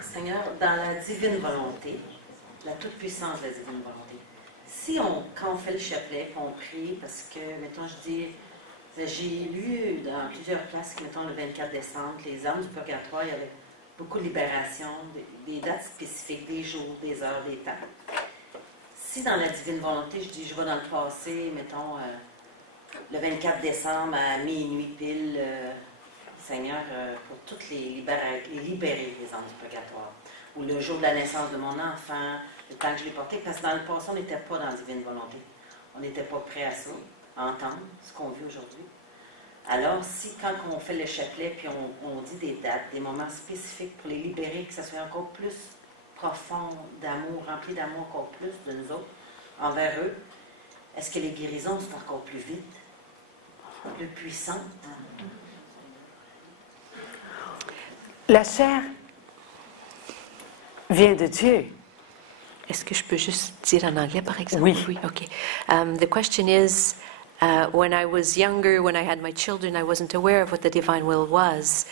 Seigneur, dans la divine volonté, la toute-puissance de la divine volonté, si quand on fait le chapelet, on prie, parce que, mettons, je dis, j'ai lu dans plusieurs places que, mettons, le 24 décembre, les âmes du purgatoire, il y avait beaucoup de libération, des dates spécifiques, des jours, des heures, des temps. Si dans la divine volonté, je dis, je vais dans le passé, mettons, le 24 décembre à minuit pile, Seigneur, pour toutes les libérer, les âmes du purgatoire. Ou le jour de la naissance de mon enfant, le temps que je l'ai porté, parce que dans le passé, on n'était pas dans la divine volonté. On n'était pas prêt à ça, à entendre ce qu'on vit aujourd'hui. Alors, si quand on fait le chapelet, puis on dit des dates, des moments spécifiques pour les libérer, que ça soit encore plus profond d'amour, rempli d'amour encore plus de nous autres, envers eux, est-ce que les guérisons sont encore plus vite, plus puissantes? La chair vient de Dieu. Est-ce que je peux juste dire en anglais, par exemple? Oui. Okay. The question is, when I was younger, when I had my children, I wasn't aware of what the divine will was.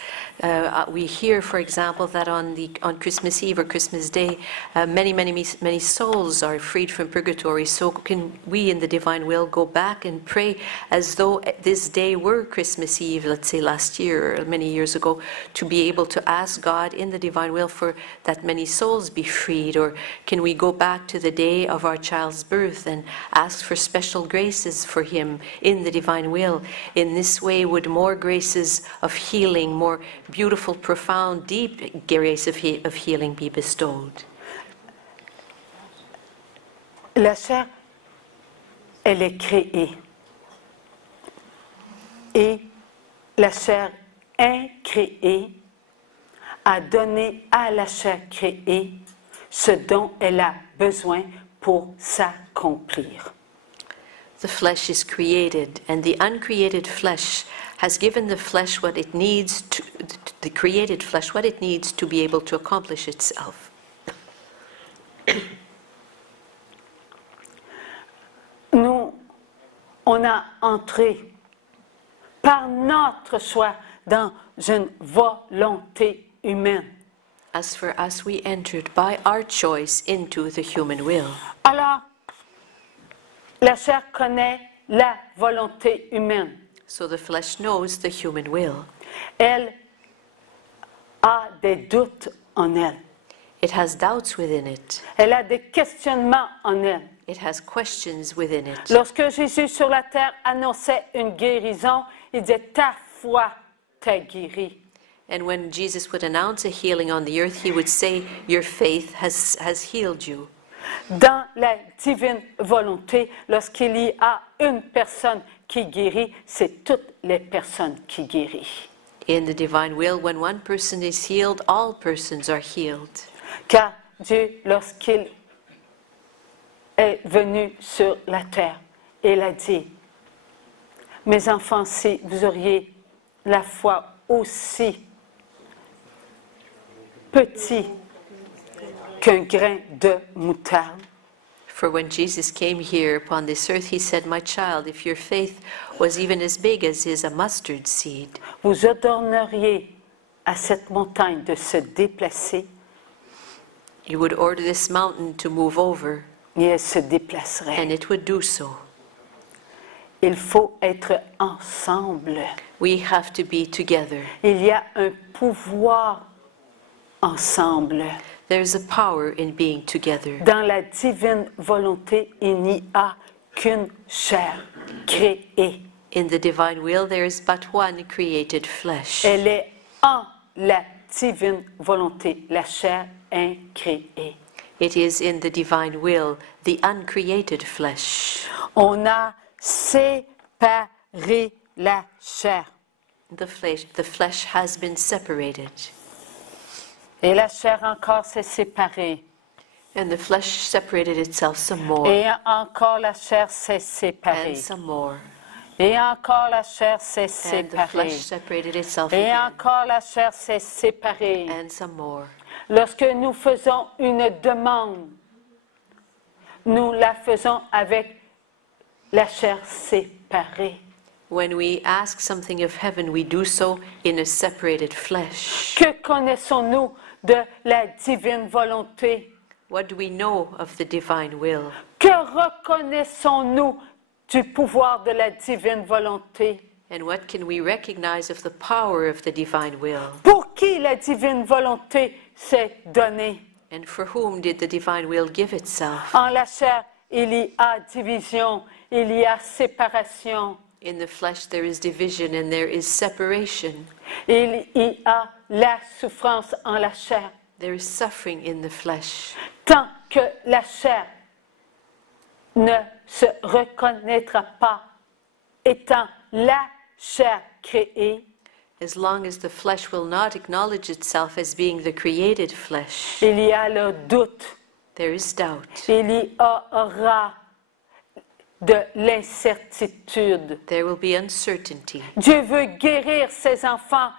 We hear, for example, that on Christmas Eve or Christmas Day, many souls are freed from purgatory. So can we, in the divine will, go back and pray as though this day were Christmas Eve, let's say last year or many years ago, to be able to ask God in the divine will for that many souls be freed? Or can we go back to the day of our child's birth and ask for special graces for him in the divine will? In this way, would more graces of healing, more beautiful, profound, deep grace of healing be bestowed? La chair, elle est créée. Et la chair incréée a donné à la chair créée ce dont elle a besoin pour s'accomplir. The flesh is created, and the uncreated flesh has given the flesh what it needs to, the created flesh what it needs to be able to accomplish itself. Nous, on a entré par notre choix dans une volonté humaine. As for us, we entered by our choice into the human will. Alors, la chair connaît la volonté humaine. So the flesh knows the human will. Elle a des doutes en elle. It has doubts within it. Elle a des questionnements en elle. It has questions within it. Lorsque Jésus sur la terre annonçait une guérison, il disait « Ta foi t'a guéri ». And when Jesus would announce a healing on the earth, he would say, your faith has healed you. Dans la divine volonté, lorsqu'il y a une personne qui guérit, c'est toutes les personnes qui guérissent. In the divine will, when one person is healed, all persons are healed. Car Dieu, lorsqu'il est venu sur la terre, il a dit, mes enfants, si vous auriez la foi aussi petit qu'un grain de moutarde. For when Jesus came here upon this earth, he said, my child, if your faith was even as big as is a mustard seed, Vous ordonneriez à cette montagne de se déplacer you would order this mountain to move over, et elle se déplacerait. and it would do so. Il faut être ensemble. We have to be together. Il y a un pouvoir ensemble. There's a power in being together. Dans la divine volonté, il n'y a qu'une chair créée. In the divine will, there is but one created flesh. Elle est en la divine volonté, la chair incréée. It is in the divine will, the uncreated flesh. On a séparé la chair. The flesh has been separated. Et la chair encore s'est séparée. And the flesh separated itself some more. Et encore la chair s'est séparée. And some more. Et encore la chair s'est And the flesh séparée. separated itself Et again. encore la chair s'est séparée. And some more. Lorsque nous faisons une demande, nous la faisons avec la chair séparée. When we ask something of heaven, we do so in a separated flesh. Que connaissons-nous de la divine volonté? What do we know of the divine will? Que reconnaissons-nous du pouvoir de la divine volonté? And what can we recognize of the power of the divine will? Pour qui la divine volonté s'est donnée? And for whom did the divine will give itself? En la chair, il y a division, il y a séparation. In the flesh there is division and there is separation. Il y a la souffrance en la chair. There is suffering in the flesh. Tant que la chair ne se reconnaîtra pas étant la chair créée, As long as the flesh will not acknowledge itself as being the created flesh, il y a le doute, there is doubt. il y aura de l'incertitude. There will be uncertainty. Dieu veut guérir ses enfants,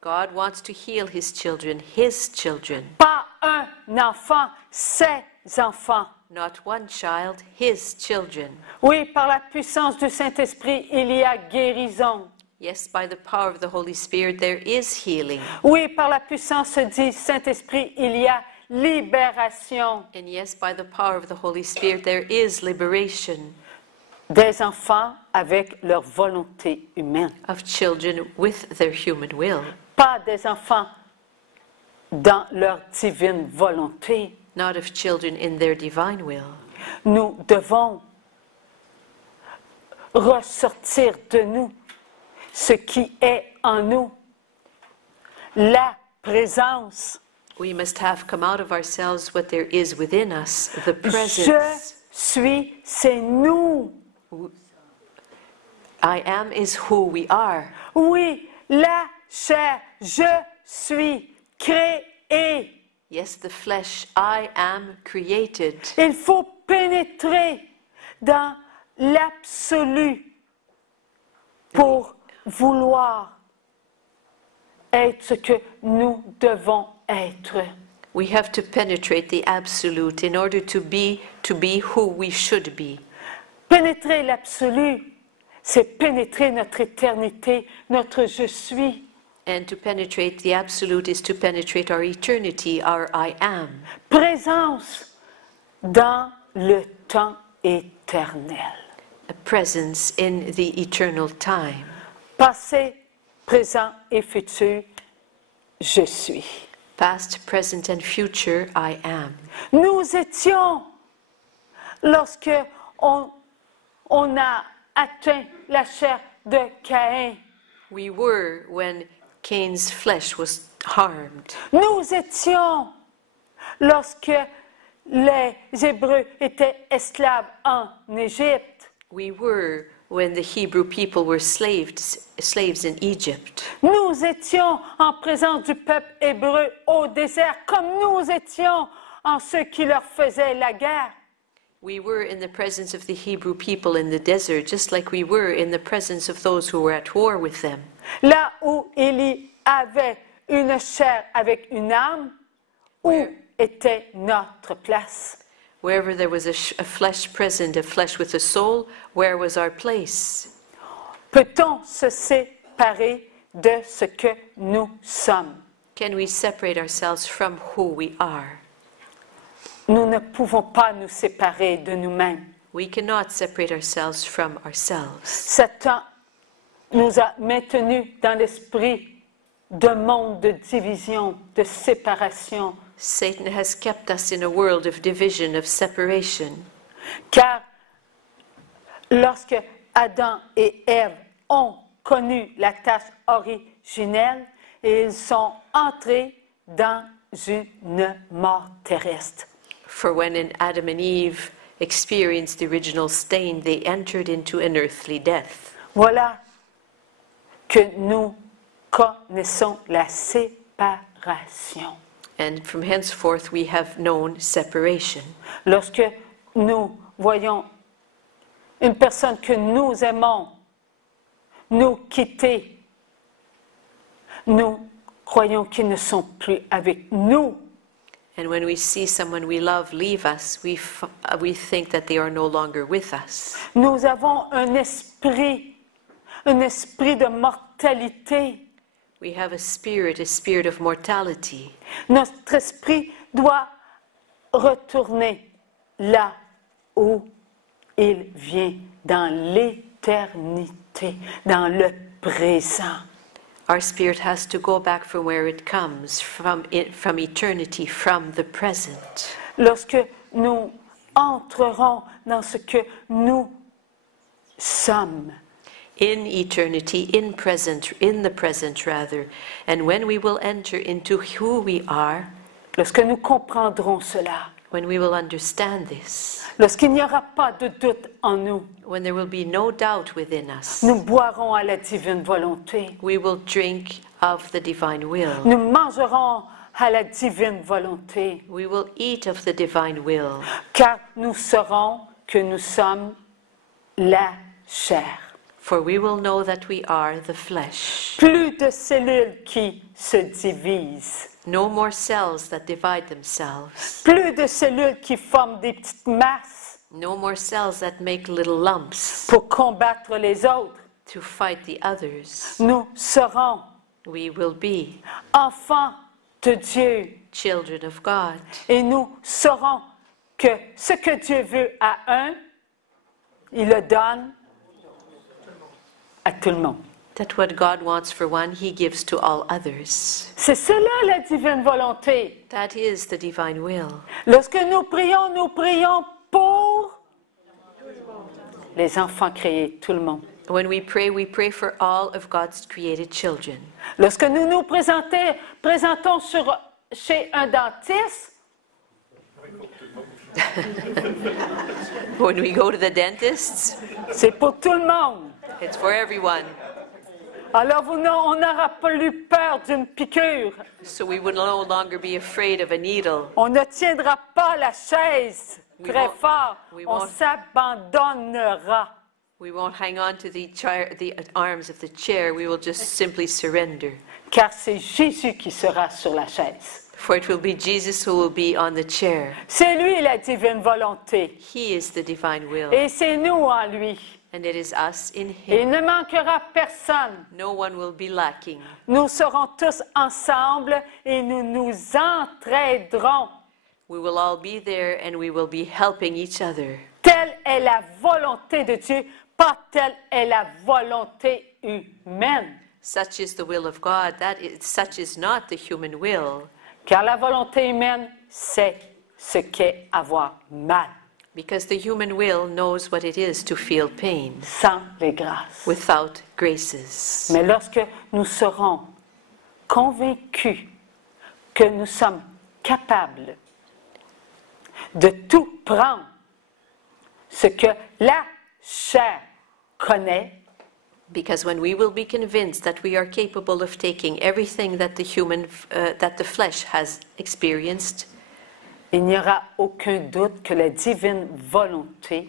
God wants to heal his children, pas un enfant, ses enfants. not one child, his children. Oui, par la puissance du Saint-Esprit, il y a guérison. Yes, by the power of the Holy Spirit, there is healing. Oui, par la puissance du Saint-Esprit, il y a libération. And yes, by the power of the Holy Spirit, there is liberation Des enfants avec leur volonté humaine. of children with their human will, Pas des enfants dans leur divine volonté. not of children in their divine will. Nous devons ressortir de nous ce qui est en nous. La présence. We must have come out of ourselves what there is within us, the Je presence. suis, c'est nous. I am is who we are. Oui, la chair, je suis créé. Yes, the flesh, I am created. Il faut pénétrer dans l'absolu pour vouloir être ce que nous devons être. We have to penetrate the absolute in order to be who we should be. Pénétrer l'absolu, c'est pénétrer notre éternité, notre je suis. And to penetrate the absolute is to penetrate our eternity, our I am. Présence dans le temps éternel. A presence in the eternal time. Passé, présent et futur, je suis. Past, present, and future, I am. Nous étions, lorsque on a atteint la chair de Caïn, We were when Cain's flesh was harmed. nous étions, lorsque les Hébreux étaient esclaves en Égypte, We were when the Hebrew people were slaves in Egypt. nous étions en présence du peuple hébreu au désert, comme nous étions en ceux qui leur faisaient la guerre. We were in the presence of the Hebrew people in the desert, just like we were in the presence of those who were at war with them. Là où il y avait une chair avec une âme, où était notre place? Wherever there was a flesh present, a flesh with a soul, where was our place? Peut-on se séparer de ce que nous sommes? Can we separate ourselves from who we are? Nous ne pouvons pas nous séparer de nous-mêmes. We cannot separate ourselves from ourselves. Satan nous a maintenus dans l'esprit d'un monde de division, de séparation, Satan has kept us in a world of division, of separation. car lorsque Adam et Ève ont connu la tâche originelle, ils sont entrés dans une mort terrestre. For when Adam and Eve experienced the original stain, they entered into an earthly death. Voilà que nous connaissons la séparation. And from henceforth we have known separation. Lorsque nous voyons une personne que nous aimons nous quitter, nous croyons qu'ils ne sont plus avec nous. And when we see someone we love leave us, we think that they are no longer with us. Nous avons un esprit de mortalité. We have a spirit of mortality. Notre esprit doit retourner là où il vient, dans l'éternité, dans le présent. Our spirit has to go back from where it comes, from eternity, from the present. Lorsque nous entrerons dans ce que nous sommes, In eternity, in the present rather, and when we will enter into who we are, lorsque nous comprendrons cela, when we will understand this, lorsqu'il n'y aura pas de doute en nous, when there will be no doubt within us, nous boirons à la divine volonté. we will drink of the divine will. Nous mangerons à la divine volonté, We will eat of the divine will, car nous saurons que nous sommes la chair. for we will know that we are the flesh. Plus de cellules qui se divisent, No more cells that divide themselves. plus de cellules qui forment des petites masses No more cells that make little lumps pour combattre les autres. to fight the others. Nous serons We will be enfants de Dieu children of God. et nous saurons que ce que Dieu veut à un, il le donne à tout le monde. That what God wants for one, He gives to all others. C'est cela la divine volonté. That is the divine will. Lorsque nous prions pour les enfants créés, tout le monde. When we pray for all of God's created children. Lorsque nous nous présentons chez un dentiste, When we go to the dentists, c'est pour tout le monde. it's for everyone. Alors on n'aura plus peur d'une piqûre. So we will no longer be afraid of a needle. On ne tiendra pas la chaise We très won't- fort. we On won't- s'abandonnera. We won't hang on to the arms of the chair. We will just simply surrender. Car c'est Jésus qui sera sur la chaise. For it will be Jesus who will be on the chair. C'est lui la divine volonté. He is the divine will. Et c'est nous en lui. And it is us in Et il Him. ne manquera personne. No one will be lacking. Nous serons tous ensemble et nous nous entraiderons. We will all be there and we will be helping each other. Telle est la volonté de Dieu, pas telle est la volonté humaine. Such is the will of God. Such is not the human will. Car la volonté humaine sait ce qu'est avoir mal, Because the human will knows what it is to feel pain sans les grâces. without graces. Mais lorsque nous serons convaincus que nous sommes capables de tout prendre, ce que la chair connaît, Because when we will be convinced that we are capable of taking everything that the flesh has experienced, il n'y aura aucun doute que la divine volonté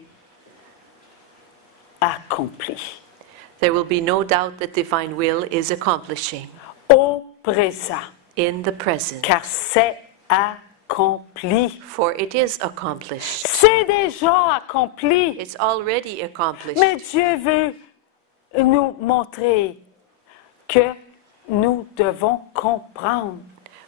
accomplit. there will be no doubt that divine will is accomplishing Au présent, in the present. car c'est accompli. For it is accomplished. C'est déjà accompli. It's already accomplished. Mais Dieu veut nous montrer que nous devons comprendre.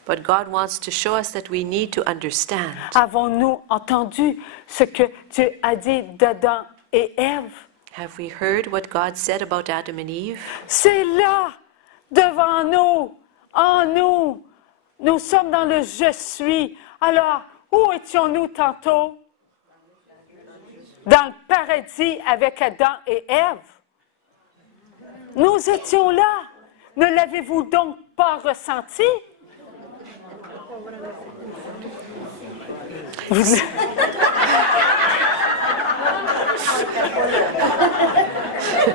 But God wants to show us that we need to understand. Avons-nous entendu ce que Dieu a dit d'Adam et Ève? Have we heard what God said about Adam and Eve? C'est là, devant nous, en nous. Nous sommes dans le je suis. Alors, où étions-nous tantôt? Dans le paradis avec Adam et Ève. Nous étions là. Ne l'avez-vous donc pas ressenti? Vous...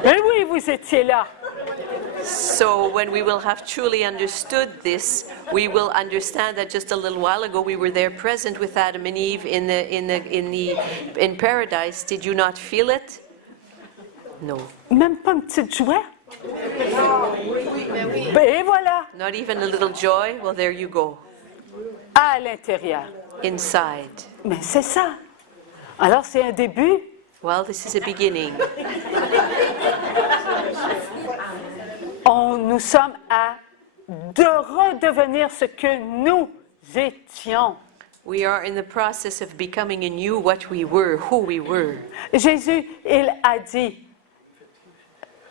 Mais oui, vous étiez là. So when we will have truly understood this, we will understand that just a little while ago we were there present with Adam and Eve in paradise. Did you not feel it? No. Même pas une petite joie. Et voilà, Not even a little joy? Well, there you go. à l'intérieur. Inside. Mais c'est ça. Alors c'est un début. Well, this is a beginning. Nous sommes à de redevenir ce que nous étions. We are in the process of becoming anew what we were, who we were. Jésus, il a dit,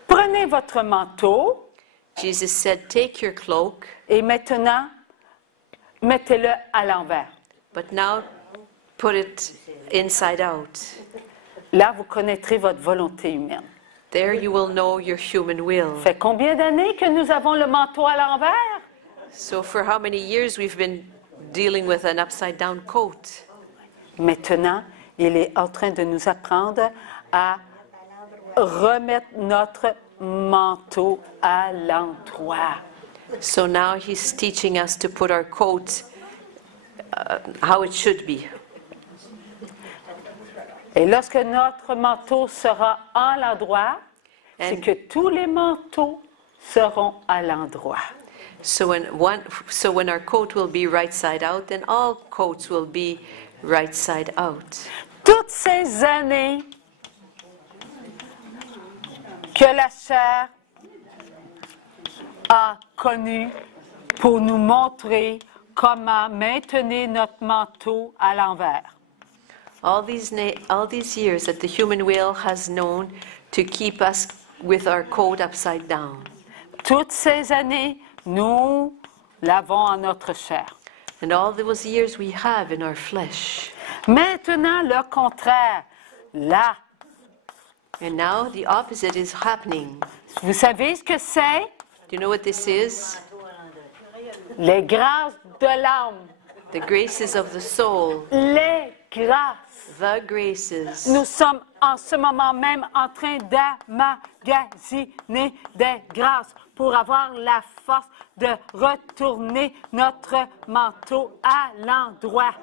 prenez votre manteau Jesus said, take your cloak, et maintenant, mettez-le à l'envers. but now put it inside out. Là, vous connaîtrez votre volonté humaine. There you will know your human will. Ça fait combien d'années que nous avons le manteau à l'envers? So for how many years we've been dealing with an upside down coat? Maintenant, il est en train de nous apprendre à remettre notre manteau à l'endroit. So now he's teaching us to put our coat how it should be. Et lorsque notre manteau sera à l'endroit, c'est que tous les manteaux seront à l'endroit. So when our coat will be right side out, then all coats will be right side out. Toutes ces années que la chair a connues pour nous montrer comment maintenir notre manteau à l'envers. All these years that the human will has known to keep us with our coat upside down. Toutes ces années, nous l'avons en notre chair. And all those years we have in our flesh. Maintenant, le contraire, là. And now the opposite is happening. Vous savez ce que c'est? Do you know what this is? Les grâces de l'âme. The graces of the soul. Les grâces. The graces. Nous sommes en ce moment même en train d'emmagasiner des grâces pour avoir la force de retourner notre manteau à l'endroit.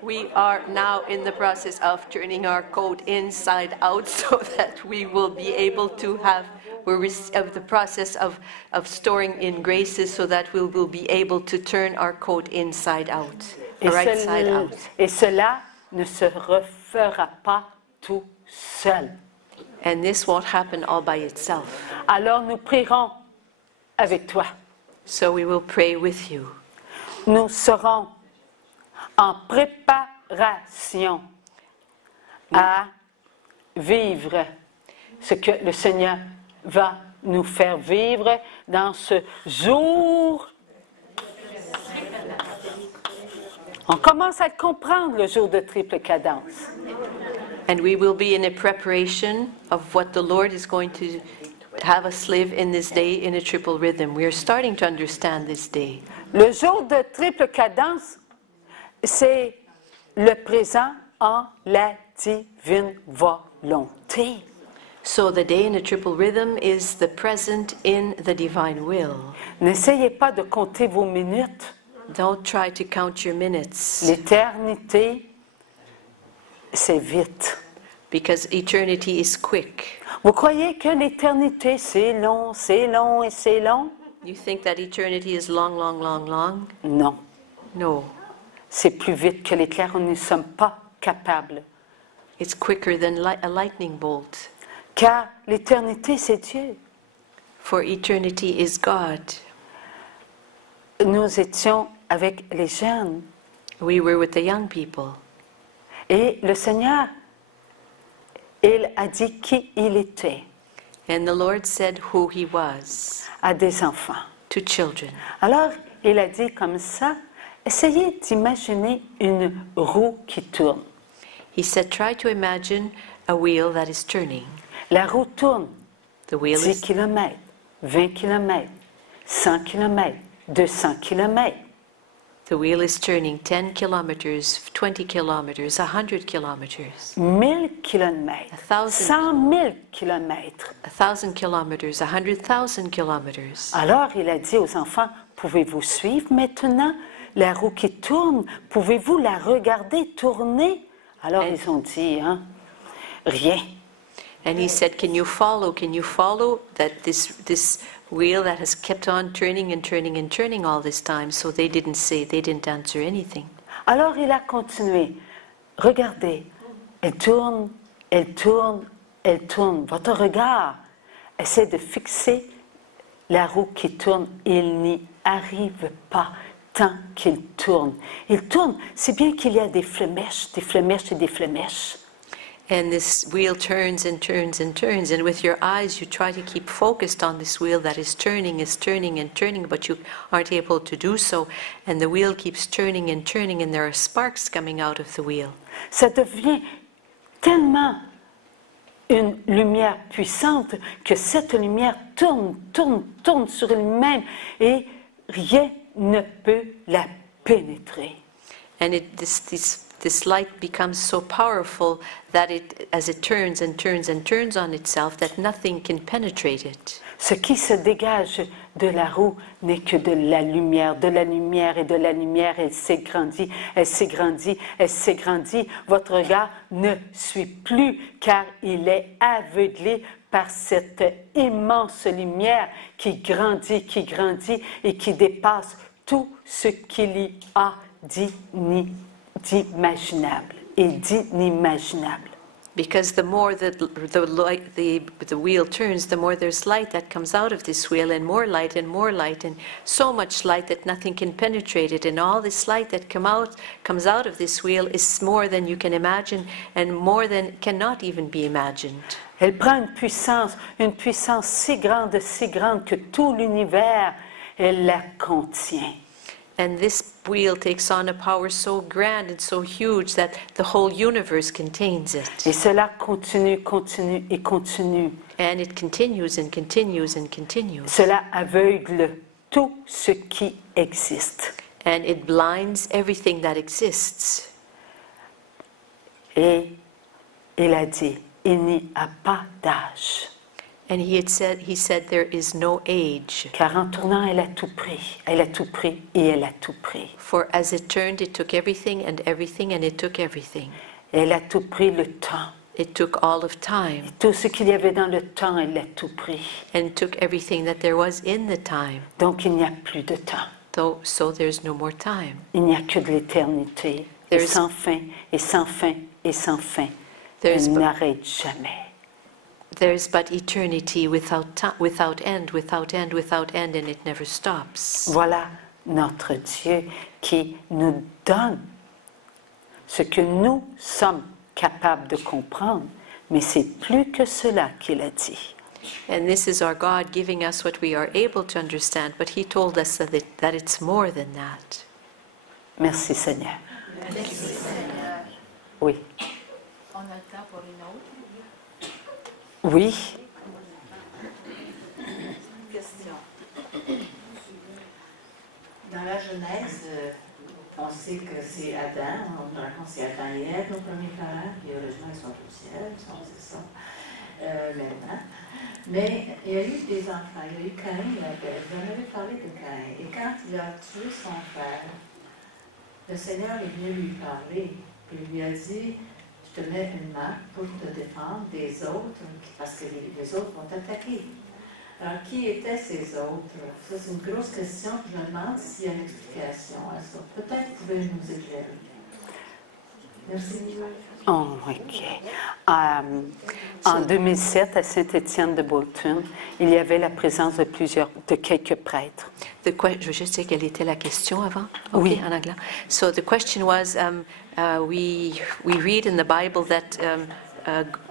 We are now in the process of turning our coat inside out so that we will be able to have, the process of storing in graces so that we will be able to turn our coat inside out, right side out. Et cela ne se refera pas tout seul. And this won't happen all by itself. Alors nous prierons avec toi. So we will pray with you. Nous serons en préparation à vivre ce que le Seigneur va nous faire vivre dans ce jour. On commence à comprendre le jour de triple cadence. And we will be in a preparation of what the Lord is going to have us live in this day in a triple rhythm. We are starting to understand this day. Le jour de triple cadence, c'est le présent en la divine volonté. So the day in a triple rhythm is the present in the divine will. N'essayez pas de compter vos minutes. Don't try to count your minutes. L'éternité, c'est vite. Because eternity is quick. Vous croyez que l'éternité, c'est long et c'est long? You think that eternity is long, long, long, long? Non. No. C'est plus vite que l'éclair. Nous ne sommes pas capables. It's quicker than a lightning bolt. Car l'éternité, c'est Dieu. For eternity is God. Nous étions avec les jeunes. We were with the young people. Et le Seigneur, il a dit qui il était And the Lord said who he was à des enfants. to children. Alors, il a dit comme ça, essayez d'imaginer une roue qui tourne. He said, try to imagine a wheel that is turning. La roue tourne The wheel 10 is, km, 20 km, 100 km, 200 km. the wheel is turning 10 kilometers, 20 kilometers, 100 kilometers, 1000 km, 100 000 km. 1,000 kilometers, 100,000 kilometers. Alors il a dit aux enfants, pouvez-vous suivre maintenant la roue qui tourne? Pouvez-vous la regarder tourner? Alors ils ont dit, hein, rien. And he said, can you follow that this wheel that has kept on turning and turning and turning all this time? So they didn't answer anything. Alors il a continué. Regardez, elle tourne, elle tourne, elle tourne. Votre regard essaie de fixer la roue qui tourne, il n'y arrive pas tant qu'il tourne. Il tourne, c'est bien qu'il y a des flemèches et des flemèches. And this wheel turns and turns and turns, and with your eyes you try to keep focused on this wheel that is turning and turning, but you aren't able to do so, and the wheel keeps turning and turning, and there are sparks coming out of the wheel. Ça devient tellement une lumière puissante que cette lumière tourne sur elle-même et rien ne peut la pénétrer. And this light becomes so powerful that as it turns and turns and turns on itself, that nothing can penetrate it. Ce qui se dégage de la roue n'est que de la lumière et de la lumière. Elle s'agrandit, elle s'agrandit, elle s'agrandit. Votre regard ne suit plus car il est aveuglé par cette immense lumière qui grandit et qui dépasse tout ce qu'il y a d'imaginable et d'inimaginable. Because the more the wheel turns, the more there's light that comes out of this wheel, and more light, and so much light that nothing can penetrate it. And all this light that comes out of this wheel is more than you can imagine, and more than cannot even be imagined. Elle prend une puissance si grande que tout l'univers, elle la contient. And this wheel takes on a power so grand and so huge that the whole universe contains it. Et cela continue. And it continues and continues and continues. Cela aveugle tout ce qui existe. And it blinds everything that exists. Et il a dit, il n'y a pas d'âge. And he said there is no age. Car en tournant, elle a tout pris et elle a tout pris. For as it turned, it took everything, and it took everything. Elle a tout pris le temps. It took all of time. Et tout ce qu'il y avait dans le temps, elle a tout pris. And took everything that there was in the time. Donc il n'y a plus de temps. So there's no more time. Il n'y a que de l'éternité. Et sans fin, et sans fin, et sans fin. Elle n'arrête jamais. There's but eternity without end, and it never stops. Voilà notre Dieu qui nous donne ce que nous sommes capables de comprendre, mais c'est plus que cela qu'il a dit. And this is our God giving us what we are able to understand, but He told us that it's more than that. Merci Seigneur. Merci Seigneur. Oui. On a le temps pour une autre. Oui. Question. Dans la Genèse, on sait que c'est Adam, on nous raconte que c'est Adam et Ève, nos premiers parents, puis heureusement ils sont au ciel, c'est ça, maintenant. Mais il y a eu des enfants, il y a eu Caïn et Abel, vous en avez parlé de Caïn, et quand il a tué son père, le Seigneur est venu lui parler, et lui a dit, je te mets une marque pour te défendre des autres, parce que les autres vont t'attaquer. Alors, qui étaient ces autres? Ça, c'est une grosse question. Je me demande s'il y a une explication à ça. Peut-être que vous pouvez nous éclairer. Merci. Oh, OK. En 2007, à Saint-Étienne de Bolton, il y avait la présence de quelques prêtres. Je veux juste dire quelle était la question avant. Oui. Okay, en anglais. So the question was, we read in the Bible that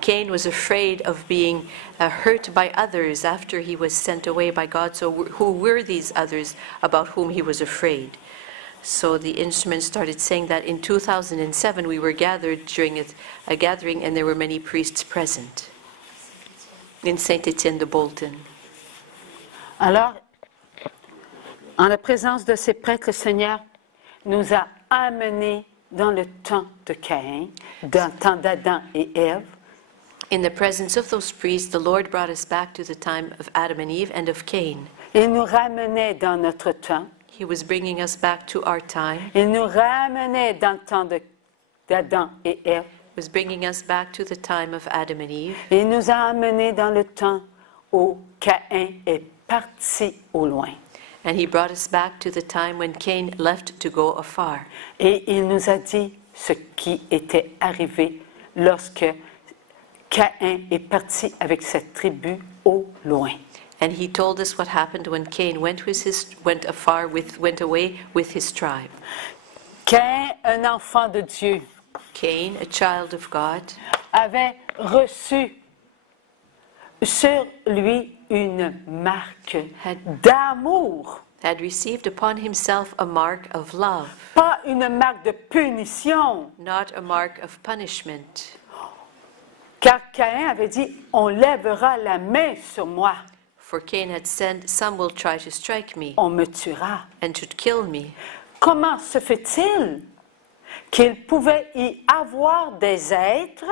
Cain was afraid of being hurt by others after he was sent away by God. So who were these others about whom he was afraid? So the instrument started saying that in 2007 we were gathered during a gathering, and there were many priests present in Saint-Étienne de Bolton. Alors, en la présence de ces prêtres, le Seigneur nous a amenés dans le temps de Caïn, dans le temps d'Adam et Ève. In the presence of those priests, the Lord brought us back to the time of Adam and Eve and of Cain. Il nous ramenait dans notre temps. He was bringing us back to our time. Il nous ramenait dans le temps d'Adam et Ève. He was bringing us back to the time of Adam and Eve. Il nous a amenés dans le temps où Caïn est parti au loin. And he brought us back to the time when Cain left to go afar. Et il nous a dit ce qui était arrivé lorsque Caïn est parti avec cette tribu au loin. And he told us what happened when Cain went away with his tribe. Cain, un enfant de Dieu, Cain, a child of God, avait reçu sur lui une marque d'amour, had received upon himself a mark of love, pas une marque de punition. not a mark of punishment. Car Caïn avait dit, on lèvera la main sur moi, For Cain had said, "Some will try to strike me on me tuera. and to kill me." Comment se fait-il qu'il pouvait y avoir des êtres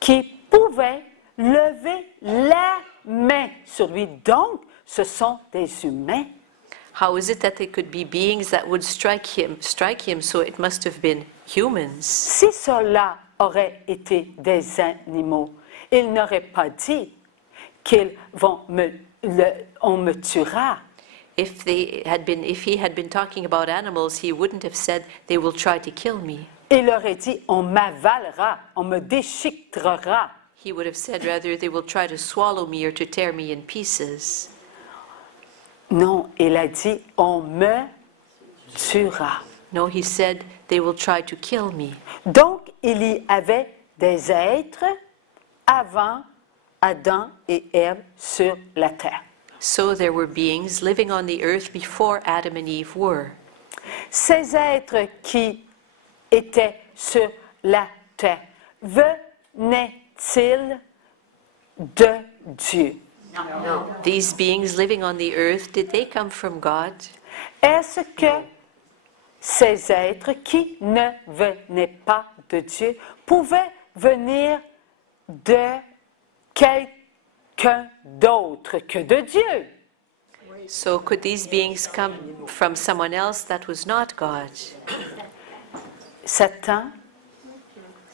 qui pouvaient lever la main sur lui? Donc, ce sont des humains. How is it that there could be beings that would strike him? So it must have been humans. Si cela aurait été des animaux, il n'aurait pas dit on me tuera. If he had been talking about animals, he wouldn't have said, "They will try to kill me." Il aurait dit, on m'avalera, on me déchiquetera. He would have said, rather, "They will try to swallow me or to tear me in pieces." Non, il a dit, on me tuera. No, he said, "They will try to kill me." Donc, il y avait des êtres avant Adam et Ève sur la terre. So there were beings living on the earth before Adam and Eve were. Ces êtres qui étaient sur la terre, venaient-ils de Dieu? These beings living on the earth, did they come from God? Est-ce que ces êtres qui ne venaient pas de Dieu pouvaient venir de quelqu'un d'autre que de Dieu? So could these beings come from someone else that was not God? Satan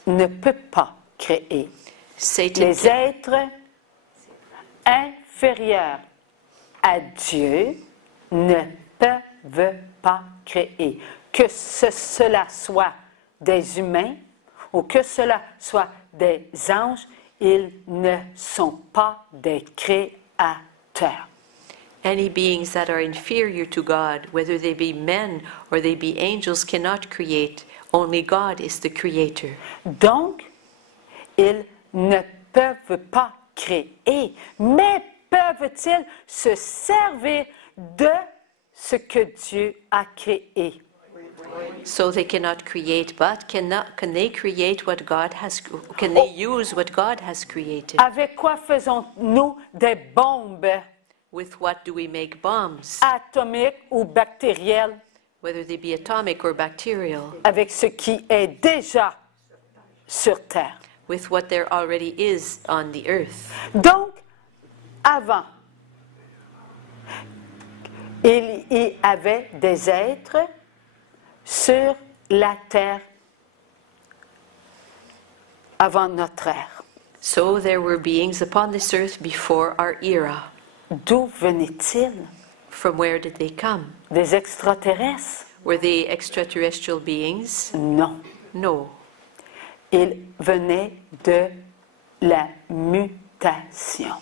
ne peut pas créer. Satan, Les êtres inférieurs à Dieu ne peuvent pas créer. Que cela soit des humains ou que cela soit des anges, ils ne sont pas des créateurs. any beings that are inferior to God, whether they be men or they be angels, cannot create. Only God is the creator. Donc, ils ne peuvent pas créer, mais peuvent-ils se servir de ce que Dieu a créé? So they cannot create, but can they create what God has? Can they use what God has created? Avec quoi faisons-nous des bombes With what do we make bombs? atomiques ou bactérielles? Whether they be atomic or bacterial. Avec ce qui est déjà sur Terre. With what there already is on the earth. Donc, avant, il y avait des êtres sur la terre avant notre ère. So there were beings upon this earth before our era. D'où venaient-ils? From where did they come? Des extraterrestres? Were they extraterrestrial beings? Non. No. Ils venaient de la mutation.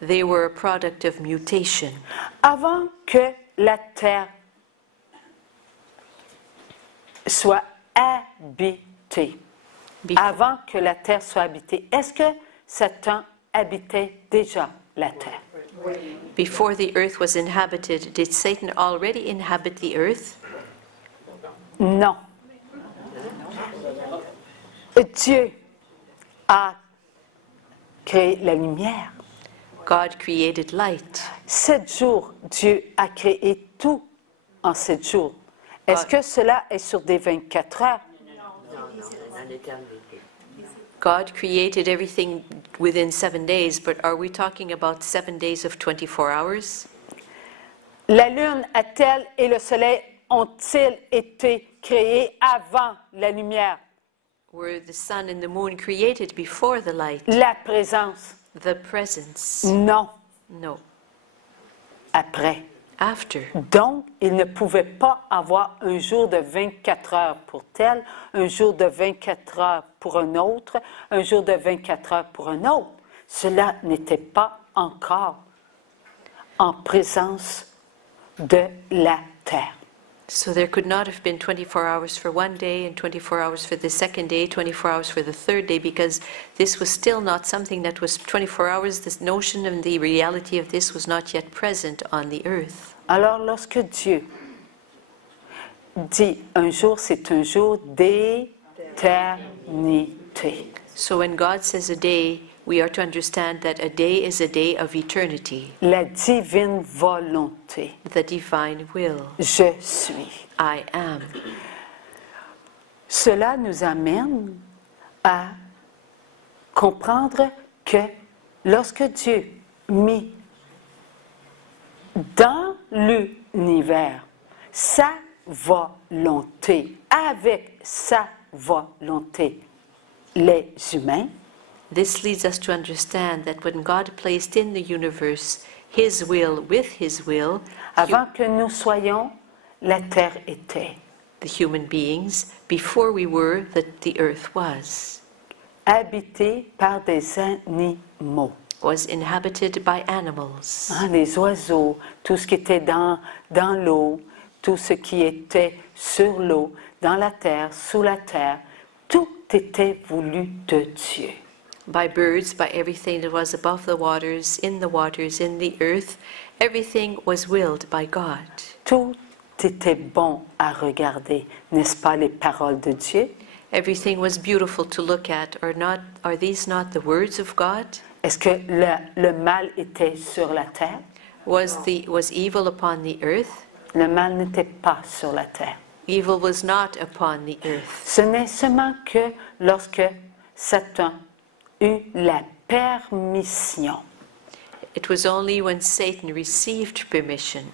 They were a product of mutation. Avant que la terre soit habitée, avant que la terre soit habitée, est-ce que Satan habitait déjà la terre? Before the earth was inhabited, did Satan already inhabit the earth? Non. Dieu a créé la lumière. God created light. 7 jours, Dieu a créé tout en 7 jours. Est-ce que cela est sur des 24 heures? God created everything within 7 days, but are we talking about 7 days of 24 hours? La lune a-t-elle et le soleil ont-ils été créés avant la lumière? Were the sun and the moon created before the light? La présence? The presence? Non. No. Après. After. Donc, il ne pouvait pas avoir un jour de 24 heures pour tel, un jour de 24 heures pour un autre, un jour de 24 heures pour un autre. Cela n'était pas encore en présence de la terre. So there could not have been 24 hours for one day and 24 hours for the second day, 24 hours for the third day, because this was still not something that was 24 hours. This notion and the reality of this was not yet present on the earth. Alors lorsque Dieu dit un jour, c'est un jour d'éternité. So when God says a day, we are to understand that a day is a day of eternity, La divine volonté. the divine will. Je suis. I am. Cela nous amène à comprendre que lorsque Dieu mit dans l'univers sa volonté, avec sa volonté, les humains, This leads us to understand that when God placed in the universe His will with His will, avant que nous soyons, la terre était the human beings, before we were, that the earth habitée par des animaux. was inhabited by animals. Hein, les oiseaux, tout ce qui était dans l'eau, tout ce qui était sur l'eau, dans la terre, sous la terre, tout était voulu de Dieu. By birds, by everything that was above the waters, in the earth, everything was willed by God. Tout était bon à regarder, n'est-ce pas les paroles de Dieu? Everything was beautiful to look at. Are these not the words of God? Est-ce que le mal était sur la terre? Was evil upon the earth? Le mal n'était pas sur la terre. Evil was not upon the earth. Ce n'est seulement que lorsque Satan eut la permission It was only when Satan received permission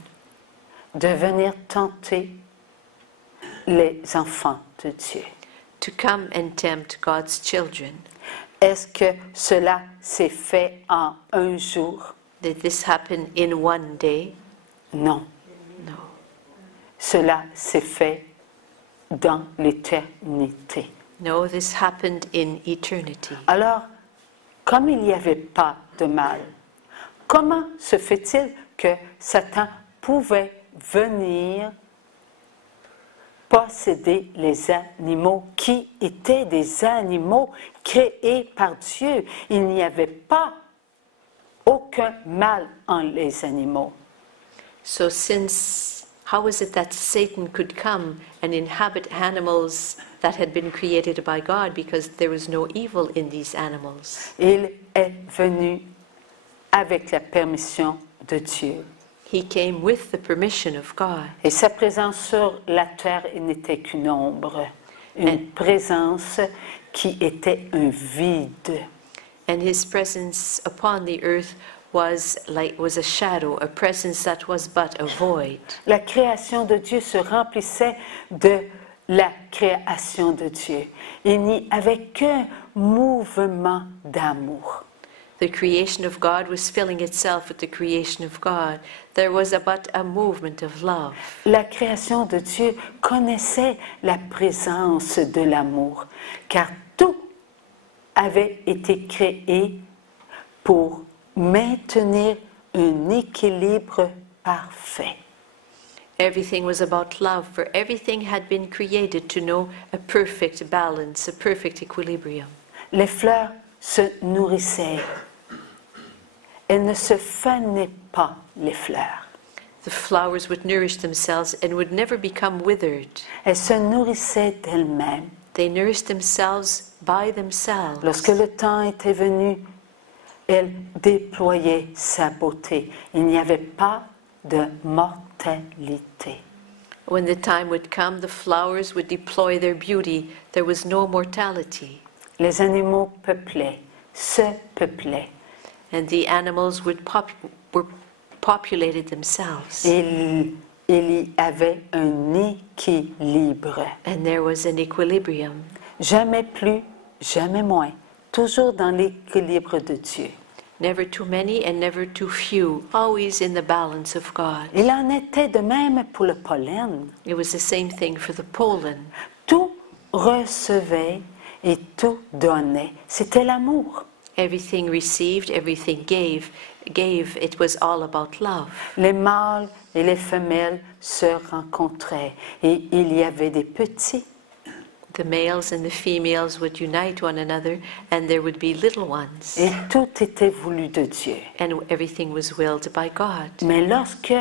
de venir tenter les enfants de Dieu. to come and tempt God's children. Est-ce que cela s'est fait en un jour? Did this happen in one day? Non. No. Cela s'est fait dans l'éternité. No, this happened in eternity. Alors, comme il n'y avait pas de mal, comment se fait-il que Satan pouvait venir posséder les animaux qui étaient des animaux créés par Dieu? Il n'y avait pas aucun mal en les animaux. So how is it that Satan could come and inhabit animals that had been created by God, because there was no evil in these animals? Il est venu avec la permission de Dieu. He came with the permission of God. Et sa présence sur la terre n'était qu'une ombre, une présence qui était un vide. And his presence upon the earth was a shadow, a presence that was but a void. La création de Dieu se remplissait de la création de Dieu. Il n'y avait qu'un mouvement d'amour. The creation of God was filling itself with the creation of God. There was but a movement of love. La création de Dieu connaissait la présence de l'amour, car tout avait été créé pour maintenir un équilibre parfait. Everything was about love, for everything had been created to know a perfect balance, a perfect equilibrium. Les fleurs se nourrissaient. Elles ne se fanaient pas, les fleurs. The flowers would nourish themselves and would never become withered. Elles se nourrissaient d'elles-mêmes. They nourished themselves by themselves. Lorsque le temps était venu, elle déployait sa beauté. Il n'y avait pas de mortalité. When the time would come, the flowers would deploy their beauty. There was no mortality. Les animaux peuplaient, se peuplaient. And the animals were populated themselves. Il y avait un équilibre. And there was an equilibrium. Jamais plus, jamais moins. Toujours dans l'équilibre de Dieu. Never too many and never too few. Always in the balance of God. Il en était de même pour le pollen. It was the same thing for the pollen. Tout recevait et tout donnait. C'était l'amour. Everything received, everything gave, it was all about love. Les mâles et les femelles se rencontraient et il y avait des petits. The males and the females would unite one another, and there would be little ones. Et tout était voulu de Dieu. And everything was willed by God. Mais lorsque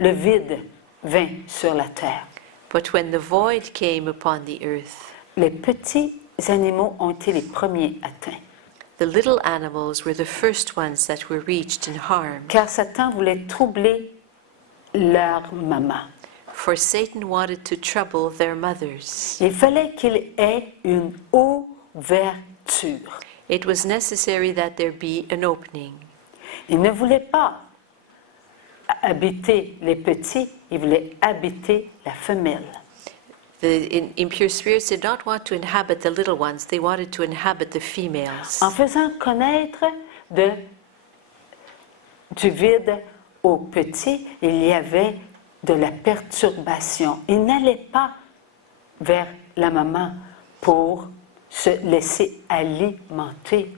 le vide vint sur la terre, But when the void came upon the earth, les petits animaux ont été les premiers atteints. the little animals were the first ones that were reached and harmed. Car Satan voulait troubler leur maman. For Satan wanted to trouble their mothers. Il fallait qu'il ait une ouverture. It was necessary that there be an opening. Il ne voulait pas habiter les petits, il voulait habiter la femelle. The impure spirits did not want to inhabit the little ones, they wanted to inhabit the females. En faisant connaître du vide aux petits, il y avait de la perturbation. Ils n'allaient pas vers la maman pour se laisser alimenter.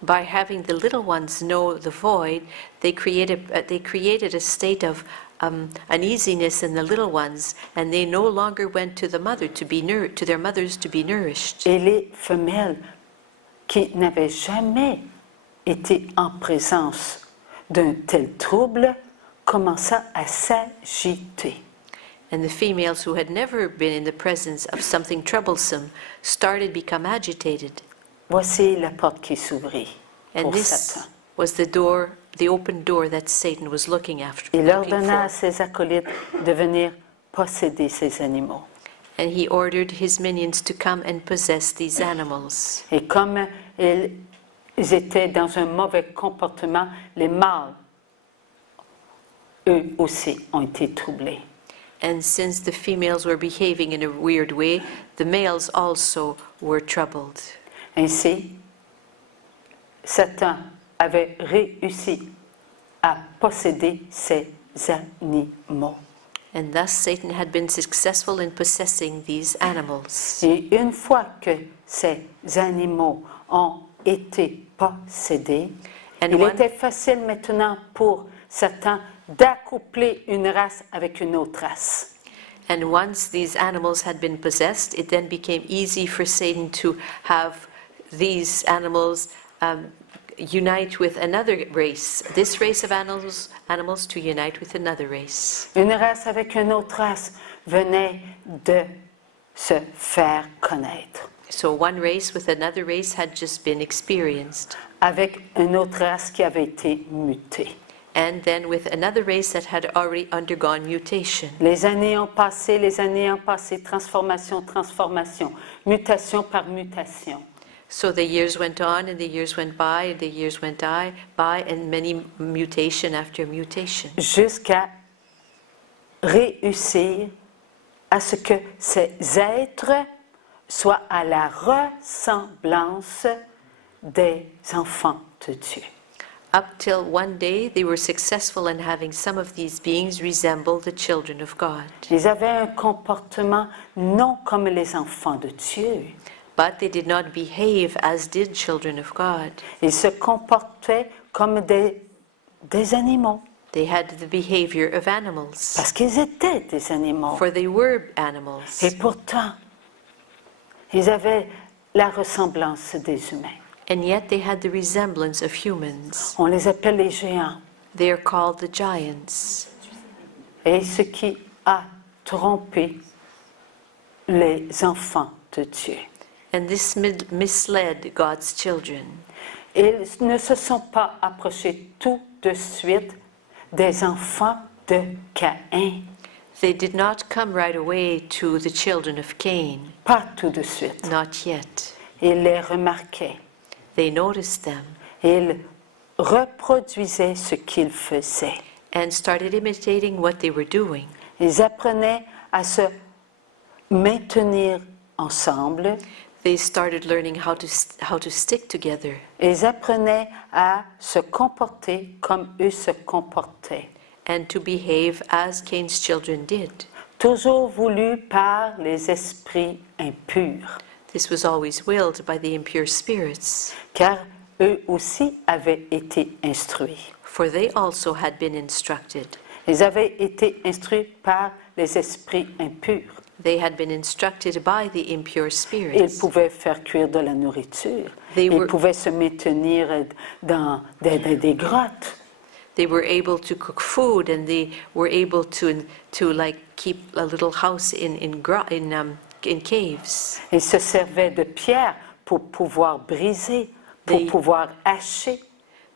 By having the little ones know the void, they created a state of uneasiness in the little ones, and they no longer went to the mother to their mothers to be nourished. Et les femelles qui n'avaient jamais été en présence d'un tel trouble commença à s'agiter. And the females who had never been in the presence of something troublesome started to become agitated. Voici la porte qui s'ouvrit And pour this Satan. was the open door that Satan was looking after. Il looking ordonna à for. ses acolytes de venir posséder ces animaux. And he ordered his minions to come and possess these animals. Et comme ils étaient dans un mauvais comportement, les mâles, eux aussi, ont été troublés. And since the females were behaving in a weird way, the males also were troubled. Ainsi, Satan avait réussi à posséder ces animaux. And thus Satan had been successful in possessing these animals. Et une fois que ces animaux ont été possédés, And il one- était facile maintenant pour Satan d'accoupler une race avec une autre race. And once these animals had been possessed, it then became easy for Satan to have these animals unite with another race. This race of animals to unite with another race. Une race avec une autre race venait de se faire connaître. So one race with another race had just been experienced. Avec une autre race qui avait été mutée. And then with another race that had already undergone mutation. Les années ont passé, transformation, transformation, mutation par mutation. So the years went on, and the years went by, and the years went by, and many mutation after mutation. Jusqu'à réussir à ce que ces êtres soient à la ressemblance des enfants de Dieu. Up till one day, they were successful in having some of these beings resemble the children of God. Ils avaient un comportement non comme les enfants de Dieu. But they did not behave as did children of God. Ils se comportaient comme des animaux, They had the behavior of animals, parce qu'ils étaient des animaux. for they were animals. Et pourtant, ils avaient la ressemblance des humains. And yet they had the resemblance of humans. On les appelle les géants. They are called the giants. Et ce qui a trompé les enfants de Dieu. And this misled God's children. Ils ne se sont pas approchés tout de suite des enfants de Caïn. They did not come right away to the children of Cain. Pas tout de suite. Not yet. Ils les remarquaient. They noticed them Ils reproduisaient ce qu'ils faisaient. and started imitating what they were doing. Ils apprenaient à se maintenir ensemble. They started learning how to stick together. Ils apprenaient à se comporter comme eux se comportaient. And to behave as Cain's children did. Toujours voulu par les esprits impurs. This was always willed by the impure spirits, car eux aussi avaient été instruits. for they also had been instructed. Ils avaient été instruits par les esprits impurs. They had been instructed by the impure Ils spirits. pouvaient faire cuire de la nourriture. They Ils were- pouvaient se maintenir dans des grottes. They were able to cook food, and they were able to like keep a little house in caves. Ils se servaient de pierres pour pouvoir briser, pour They- pouvoir hacher.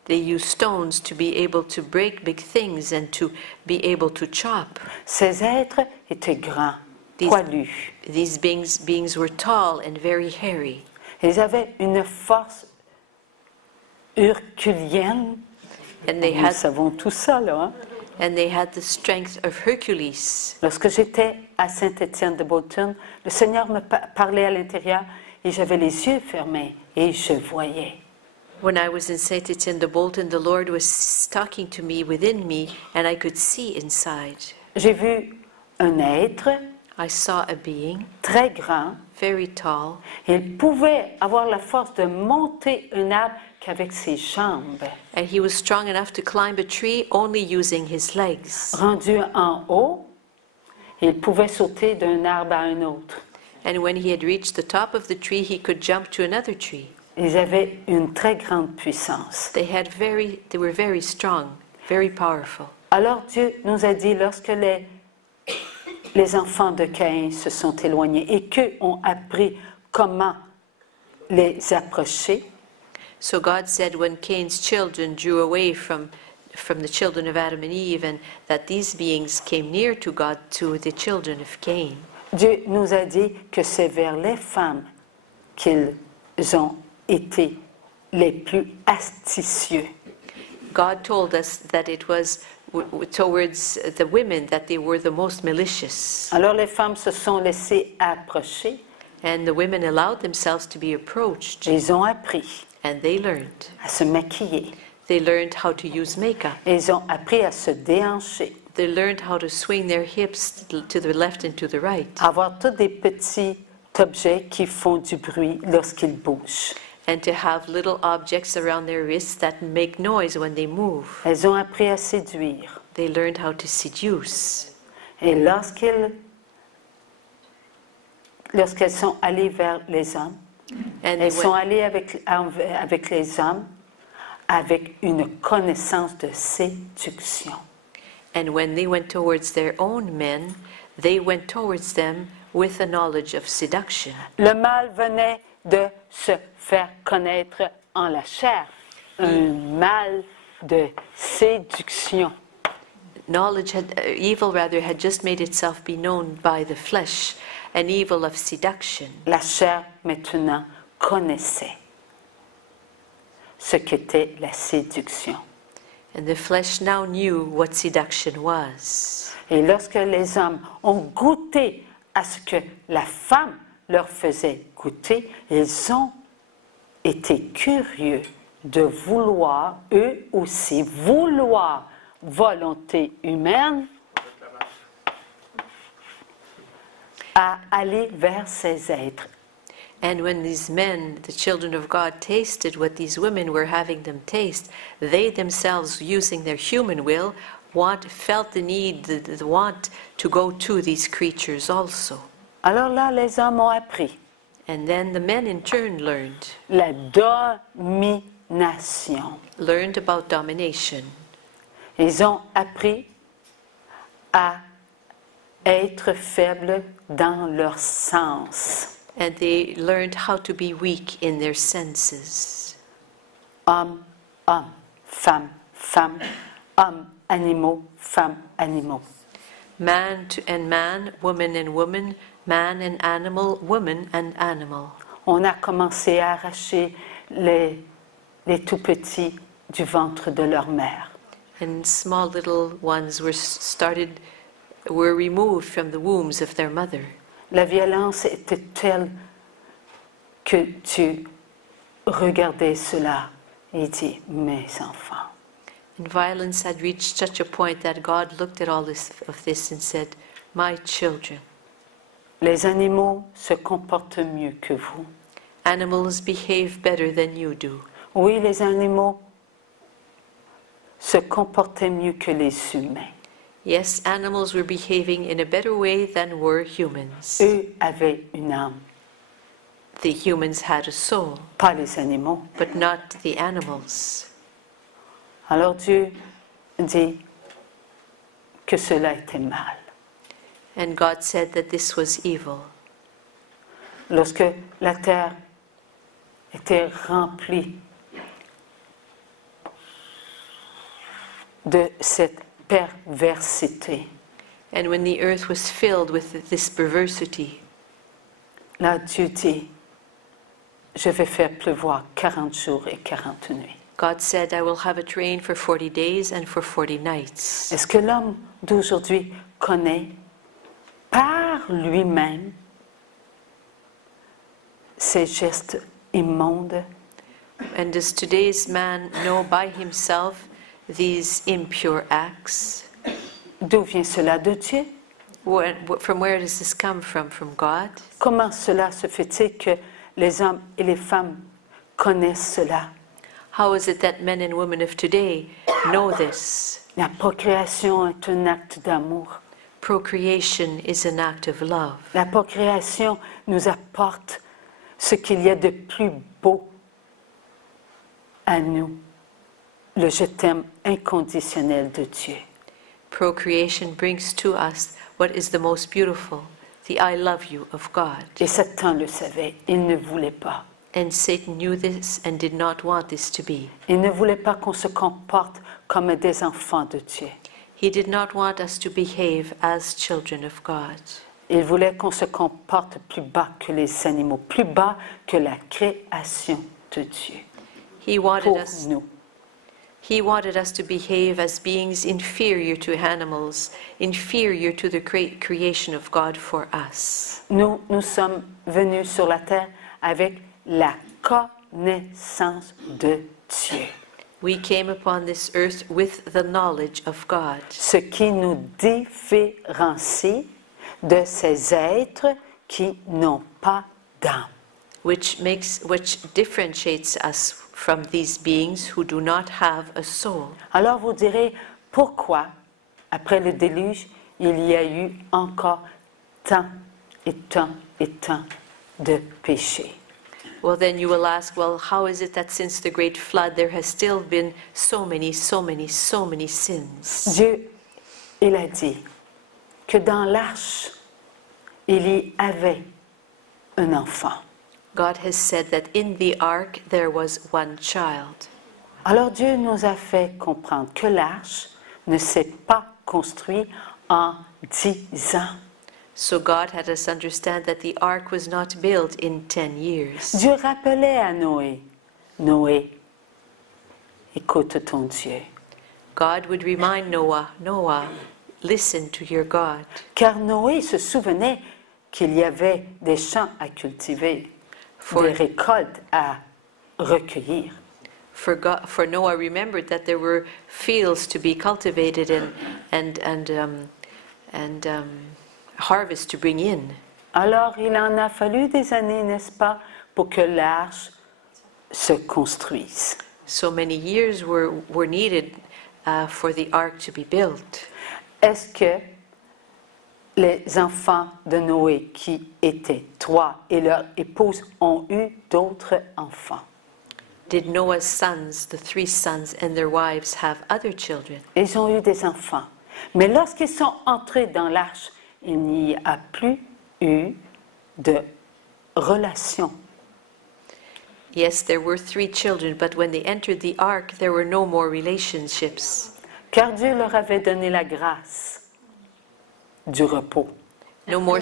They used stones to be able to break big things and to be able to chop. Ces êtres étaient grands, These- poilus. These beings were tall and very hairy. Ils avaient une force herculienne. And they Nous had savons tout ça, là. Hein? and they had the strength of Hercules. Lorsque j'étais à Saint-Étienne de Bolton, le Seigneur me parlait à l'intérieur et j'avais les yeux fermés et je voyais. When I was in Saint Etienne de Bolton, the Lord was talking to me within me, and I could see inside. J'ai vu un être I saw a being, très grand. very tall. Il pouvait avoir la force de monter un arbre qu'avec ses jambes. And he was strong enough to climb a tree only using his legs. Rendu en haut, il pouvait sauter d'un arbre à un autre. And when he had reached the top of the tree, he could jump to another tree. Ils avaient une très grande puissance. They were very strong, very powerful. Alors Dieu nous a dit, lorsque les enfants de Caïn se sont éloignés et qu'eux ont appris comment les approcher, So God said when Cain's children drew away from the children of Adam and Eve, and that these beings came near to God, to the children of Cain, Dieu nous a dit que c'est vers les femmes qu'ils ont été les plus astucieux. God told us that it was towards the women that they were the most malicious. Alors les femmes se sont laissées approcher And the women allowed themselves to be approached, et ils ont appris and they learned. à se maquiller. They learned how to use makeup. Et ils ont appris à se déhancher, They learned how to swing their hips to the left and to the right, à avoir tous des petits objets qui font du bruit lorsqu'ils bougent. and to have little objects around their wrists that make noise when they move. Elles ont appris à séduire. They learned how to seduce. Et lorsqu'elles sont allées vers les hommes, And they elles sont went, allées avec les hommes avec une connaissance de séduction. and when they went towards their own men, they went towards them with a knowledge of seduction. Le mal venait de se faire connaître en la chair, un mal de séduction. Evil rather had just made itself be known by the flesh, an evil of seduction. La chair maintenant connaissait ce qu'était la séduction. And the flesh now knew what seduction was. Et lorsque les hommes ont goûté à ce que la femme leur faisait goûter, ils ont été curieux de vouloir, eux aussi, vouloir volonté humaine à aller vers ces êtres. And when these men, the children of God, tasted what these women were having them taste, they themselves, using their human will, felt the need, the want to go to these creatures also. Alors là, les hommes ont appris And then the men in turn learned about domination. Ils ont appris à être faibles dans leur sens. And they learned how to be weak in their senses. Homme, homme, femme, femme, homme, animaux, femme, animaux. Man and man, woman and woman, man and animal, woman and animal. On a commencé à arracher les tout petits du ventre de leur mère. And small little ones were removed from the wombs of their mother. La violence était telle que tu regardais cela et dis, mes enfants. And violence had reached such a point that God looked at all of this and said, my children. Les animaux se comportent mieux que vous. Animals behave better than you do. Oui, les animaux se comportaient mieux que les humains. Yes, animals were behaving in a better way than were humans. Eux avaient une âme, The humans had a soul, pas les animaux. but not the animals. Alors Dieu dit que cela était mal. And God said that this was evil. Lorsque la terre était remplie de cette perversité, And when the earth was filled with this perversity, là Dieu dit, je vais faire pleuvoir 40 jours et 40 nuits. God said, I will have it rain for 40 days and for 40 nights. Est-ce que l'homme d'aujourd'hui connaît par lui-même ces gestes immondes? And does today's man know by himself these impure acts? D'où vient cela de Dieu? From where does this come from? From God? Comment cela se fait-il que les hommes et les femmes connaissent cela? How is it that men and women of today know this? La procréation est un acte d'amour. Procreation is an act of love. La procréation nous apporte ce qu'il y a de plus beau à nous, le je t'aime inconditionnel de Dieu. Procreation brings to us what is the most beautiful, the I love you of God. Et Satan le savait, il ne voulait pas. And Satan knew this and did not want this to be. Il ne voulait pas qu'on se comporte comme des enfants de Dieu. He did not want us to behave as children of God. Il voulait qu'on se comporte plus bas que les animaux, plus bas que la création de Dieu. He wanted Pour us nous. He wanted us to behave as beings inferior to animals, inferior to the creation of God for us. Nous sommes venus sur la terre avec la connaissance de Dieu. We came upon this earth with the knowledge of God, Ce qui nous différencie de ces êtres qui n'ont pas d'âme. which differentiates us from these beings who do not have a soul. Alors vous direz, pourquoi, après le déluge, il y a eu encore tant et tant et tant de péchés? Well, then you will ask, well, how is it that since the great flood there has still been so many sins? Dieu, il a dit que dans l'arche, il y avait un enfant. God has said that in the ark there was one child. Alors Dieu nous a fait comprendre que l'arche ne s'est pas construite en 10 ans. So God had us understand that the ark was not built in 10 years. Dieu rappelait à Noé, Noé, écoute ton Dieu. God would remind Noah, Noah, listen to your God. Car Noé se souvenait qu'il y avait des champs à cultiver, For, des récoltes à recueillir. for Noah remembered that there were fields to be cultivated and harvest to bring in. Alors il en a fallu des années, n'est-ce pas, pour que l'arche se construise. So many years were needed for the ark to be built. Est-ce que les enfants de Noé, qui étaient 3, et leur épouse, ont eu d'autres enfants? Did Noah's sons, the 3 sons and their wives, have other children? Ils ont eu des enfants. Mais lorsqu'ils sont entrés dans l'arche, il n'y a plus eu de relation. Yes, there were 3 children, but when they entered the ark, there were no more relationships. Car Dieu leur avait donné la grâce du repos. No more.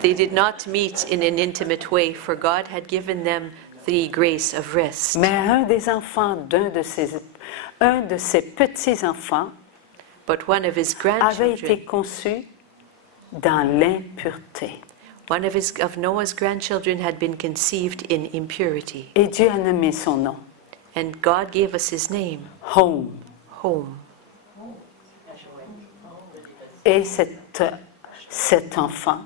They did not meet in an intimate way, for God had given them the grace of rest. Mais un des enfants un de ses petits-enfants But one of his avait été grandchildren, conçu dans l'impureté. one of Noah's grandchildren had been conceived in impurity. Et Dieu a nommé son nom, And God gave us his name, Home. Home. Et cet enfant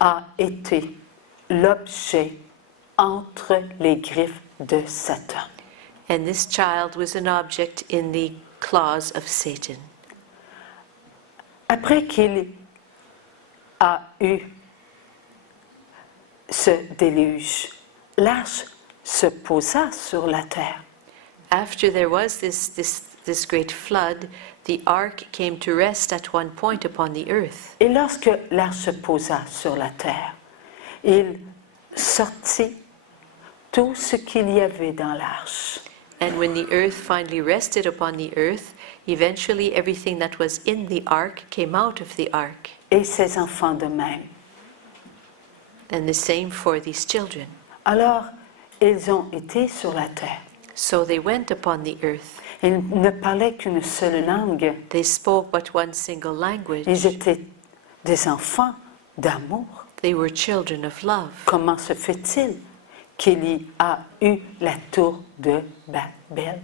a été l'objet entre les griffes de Satan. And this child was an object in the claws of Satan. Après qu'il a eu ce déluge, l'arche se posa sur la terre. After there was this great flood, the ark came to rest at one point upon the earth. Et lorsque l'arche se posa sur la terre, il sortit tout ce qu'il y avait dans l'arche. And when the earth finally rested upon the earth, eventually everything that was in the ark came out of the ark. Et ses enfants de même. And the same for these children. Alors, ils ont été sur la terre. So they went upon the earth. Ils ne parlaient qu'une seule langue. They spoke but one single language. Ils étaient des enfants d'amour. They were children of love. Comment se fait-il qu'il y a eu la tour de Babel?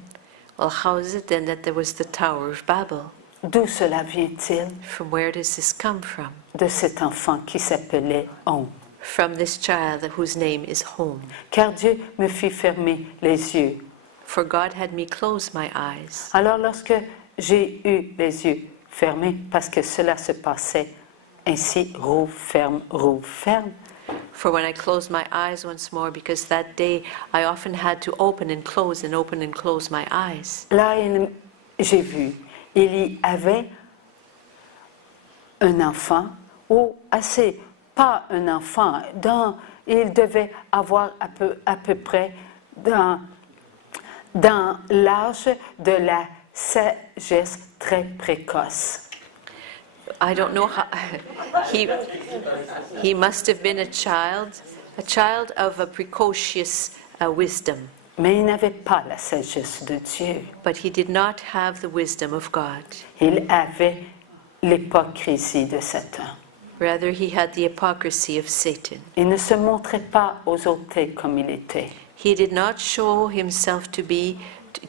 Well, how is it then that there was the Tower of Babel? D'où cela vient-il? From where does this come from? De cet enfant qui s'appelait On. From this child whose name is Home. Car Dieu me fit fermer les yeux. For God had me close my eyes. Alors lorsque j'ai eu les yeux fermés, parce que cela se passait ainsi, rouvre, ferme, rouvre, ferme, For when I closed my eyes once more, because that day I often had to open and close and open and close my eyes. là j'ai vu, il y avait un enfant, ou assez, pas un enfant, il devait avoir à peu près dans l'âge de la sagesse très précoce. I don't know how he must have been a child of a precocious wisdom, Mais il n'avait pas la sagesse de Dieu. but he did not have the wisdom of God. Il avait l'hypocrisie de Satan. Rather, he had the hypocrisy of Satan. Il ne se montrait pas aux autres comme il était. He did not show himself to be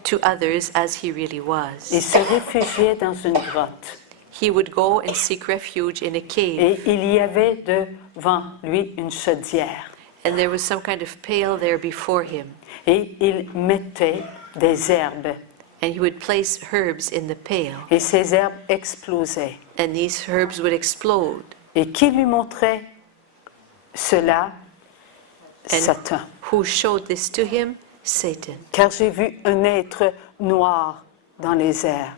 to others as he really Il was. se réfugiait dans une grotte. He would go and seek refuge in a cave, Et il y avait devant lui une chaudière. and there was some kind of pail there before him, Et il mettait des herbes. and he would place herbs in the pail, Et ces herbes explosaient. and these herbs would explode. Et qui lui montrait cela? And Satan. who showed this to him? Satan. Car j'ai vu un être noir dans les airs,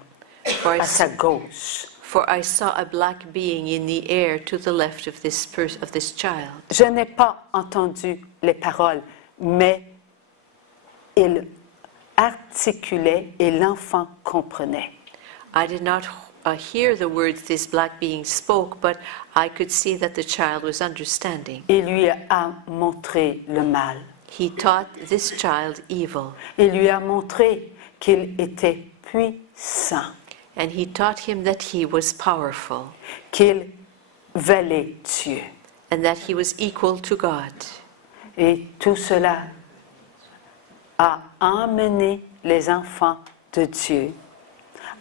à sa gauche. For I saw a black being in the air to the left of this child. Je n'ai pas entendu les paroles, mais il articulait et l'enfant comprenait. I did not hear the words this black being spoke, but I could see that the child was understanding. Il lui a montré le mal. He taught this child evil, Il lui a montré qu'il était puissant, and he taught him that he was powerful, qu'il valait Dieu. and that he was equal to God. Et tout cela a emmené les enfants de Dieu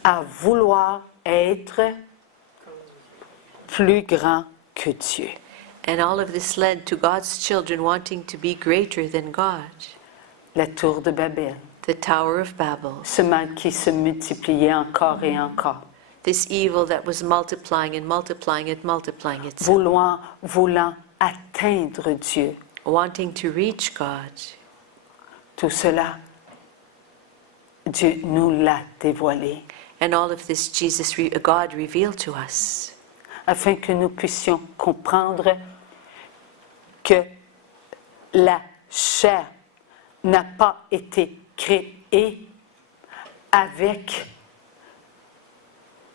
à vouloir être plus grands que Dieu. And all of this led to God's children wanting to be greater than God. La tour de Babel, The Tower of Babel, ce mal qui se multipliait encore et encore, this evil that was multiplying and multiplying and multiplying itself, voulant atteindre Dieu. wanting to reach God. Tout cela, Dieu nous l'a dévoilé, And all of this God revealed to us, afin que nous puissions comprendre que la chair n'a pas été créée avec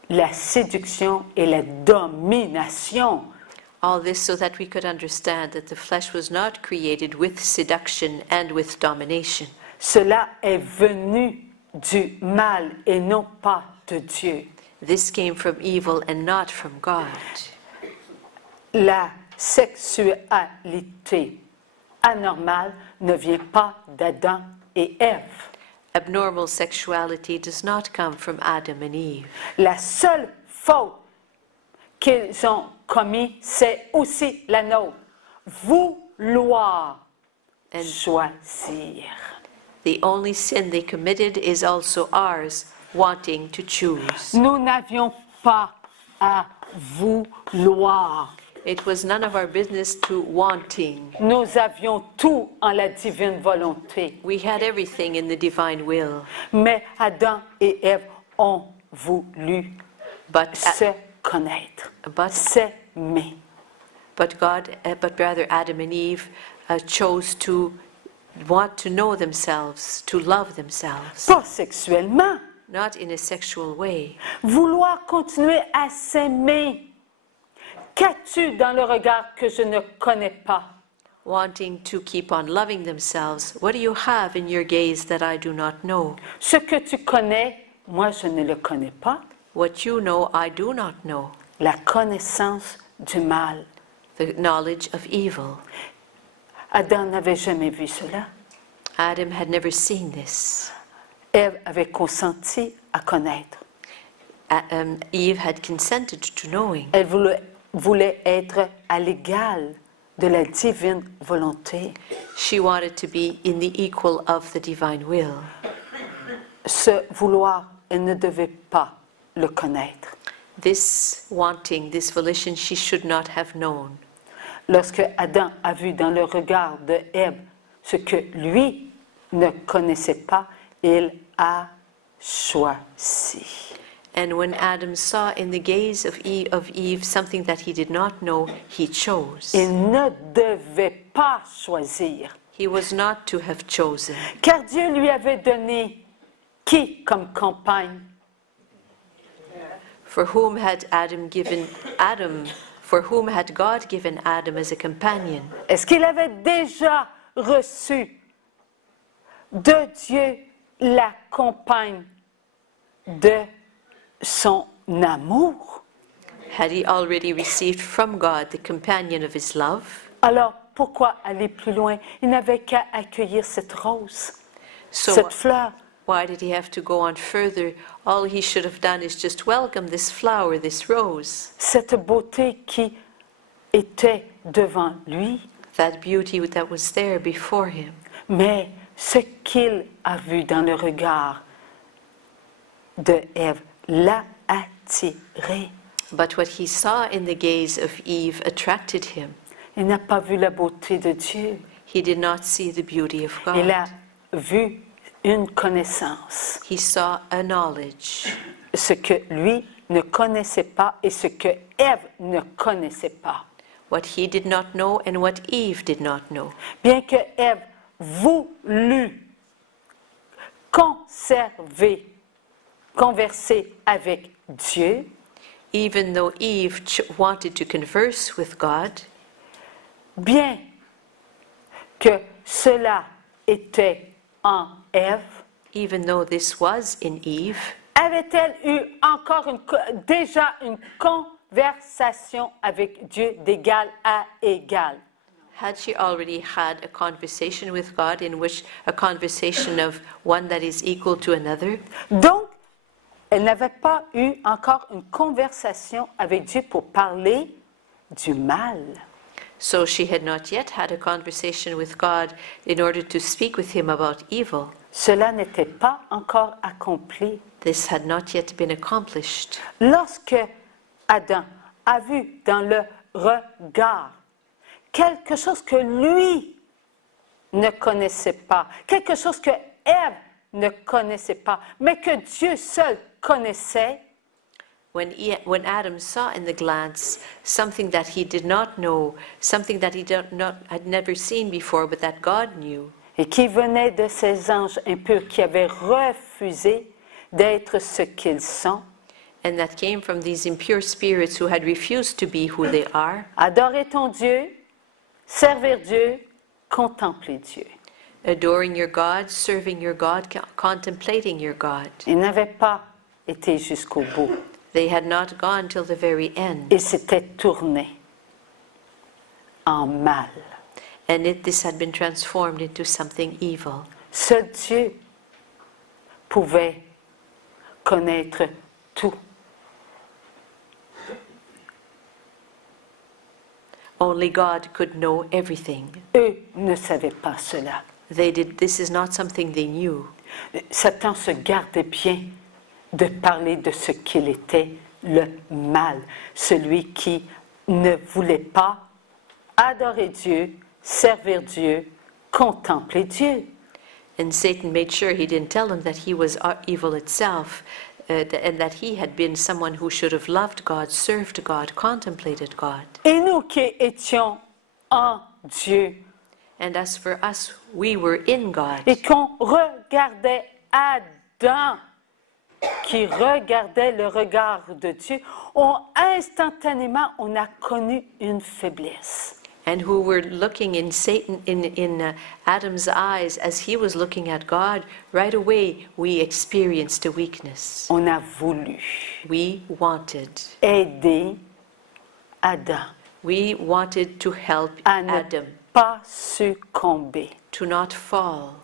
la séduction et la domination. all this so that we could understand that the flesh was not created with seduction and with domination. Cela est venu du mal et non pas de Dieu. This came from evil and not from God. La sexualité anormale ne vient pas d'Adam et Ève. Abnormal sexuality does not come from Adam and Eve. La seule faute qu'ils ont commise, c'est aussi la nôtre. vouloir And choisir. the only sin they committed is also ours, wanting to choose. Nous n'avions pas à vouloir. It was none of our business to wanting. Nous avions tout en la divine volonté. We had everything in the divine will. Mais Adam et Ève ont voulu But, se connaître, but, s'aimer. but rather Adam and Eve chose to want to know themselves, to love themselves, Pas sexuellement. not in a sexual way. Vouloir continuer à s'aimer. Qu'as-tu dans le regard que je ne connais pas? Wanting to keep on loving themselves. What do you have in your gaze that I do not know? Ce que tu connais, moi je ne le connais pas. What you know, I do not know. La connaissance du mal. The knowledge of evil. Adam n'avait jamais vu cela. Adam had never seen this. Ève avait consenti à connaître. Eve had consented to knowing. Elle voulait être à l'égal de la divine volonté. She wanted to be in the equal of the divine will. Ce vouloir, elle ne devait pas le connaître. This wanting, this volition, she should not have known. Lorsque Adam a vu dans le regard de Ève ce que lui ne connaissait pas, il a choisi. And when Adam saw in the gaze of Eve something that he did not know, he chose. Il ne devait pas choisir, He was not to have chosen. car Dieu lui avait donné qui comme compagne? For whom had God given Adam as a companion? Est-ce qu'il avait déjà reçu de Dieu la compagne de son amour? Had he already received from God the companion of his love? Alors, pourquoi aller plus loin? Il n'avait qu'à accueillir cette rose, So cette fleur. why did he have to go on further? All he should have done is just welcome this flower, this rose, Cette beauté qui était devant lui, that beauty that was there before him. mais ce qu'il a vu dans le regard de Ève l'a attiré. But what he saw in the gaze of Eve attracted him. Il n'a pas vu la beauté de Dieu. He did not see the beauty of Il a God. vu une connaissance, He saw a knowledge, ce que lui ne connaissait pas et ce que Ève ne connaissait pas. what he did not know and what Eve did not know. Bien que Ève voulut converser avec Dieu, Even though Eve wanted to converse with God, bien que cela était en Ève, even though this was in Eve, avait-elle eu encore déjà une conversation avec Dieu d'égal à égal? had she already had a conversation with God in which a conversation of one that is equal to another? Donc, elle n'avait pas eu encore une conversation avec Dieu pour parler du mal. So she had not yet had a conversation with God in order to speak with him about evil. Cela n'était pas encore accompli. This had not yet been accomplished. Lorsque Adam a vu dans le regard quelque chose que lui ne connaissait pas, quelque chose que Ève ne connaissait pas, mais que Dieu seul connaissait, When Adam saw in the glance something that he did not know, something that he had never seen before, but that God knew, et qui venait de ces anges impurs qui avaient refusé d'être ce qu'ils sont, and that came from these impure spirits who had refused to be who they are, adorer ton Dieu, servir Dieu, contempler Dieu. adoring your God, serving your God, contemplating your God. Ils n'avaient pas été jusqu'au bout. They had not gone till the very end. Ils s'étaient tournés en mal. And this had been transformed into something evil. Seul Dieu pouvait connaître tout. Only God could know everything. Eux ne savaient pas cela. This is not something they knew. Satan se gardait bien de parler de ce qu'il était, le mal, celui qui ne voulait pas adorer Dieu, servir Dieu, contempler Dieu. And Satan made sure he didn't tell them that he was evil itself, and that he had been someone who should have loved God, served God, contemplated God. Et nous qui étions en Dieu And as for us, we were in God. et qu'on regardait Adam, qui regardait le regard de Dieu, instantanément, on a connu une faiblesse. And who were looking in Satan, in Adam's eyes as he was looking at God, right away we experienced a weakness. On a voulu We wanted. aider Adam We wanted to help à ne Adam pas succomber, to not fall,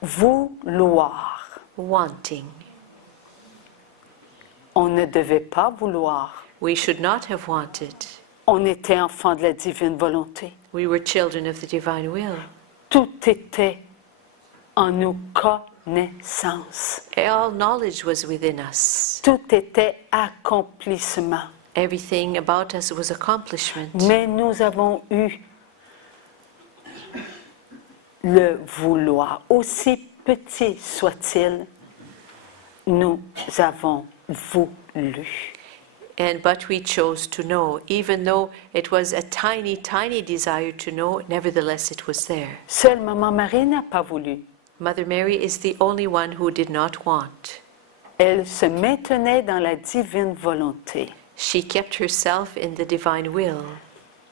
vouloir. wanting. On ne devait pas vouloir. We should not have wanted. On était enfant de la divine volonté. We were children of the divine will. Tout était en nos connaissances. All knowledge was within us. Tout était accomplissement. Everything about us was accomplishment. Mais nous avons eu le vouloir. Aussi petit soit-il, nous avons voulu. But we chose to know, even though it was a tiny, tiny desire to know, nevertheless it was there. Seule Maman Marie n'a pas voulu. Mother Mary is the only one who did not want. Elle se maintenait dans la divine volonté, She kept herself in the divine will,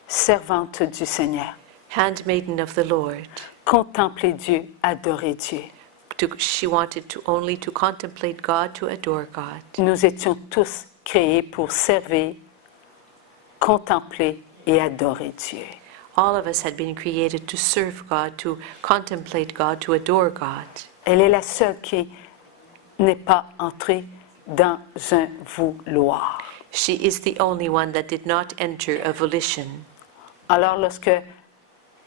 servante du Seigneur. handmaiden of the Lord. Contempler Dieu, adorer Dieu. She wanted only to contemplate God, to adore God. Nous étions tous créés pour servir, contempler et adorer Dieu. All of us had been created to serve God, to contemplate God, to adore God. Elle est la seule qui n'est pas entrée dans un vouloir. She is the only one that did not enter a volition. Alors lorsque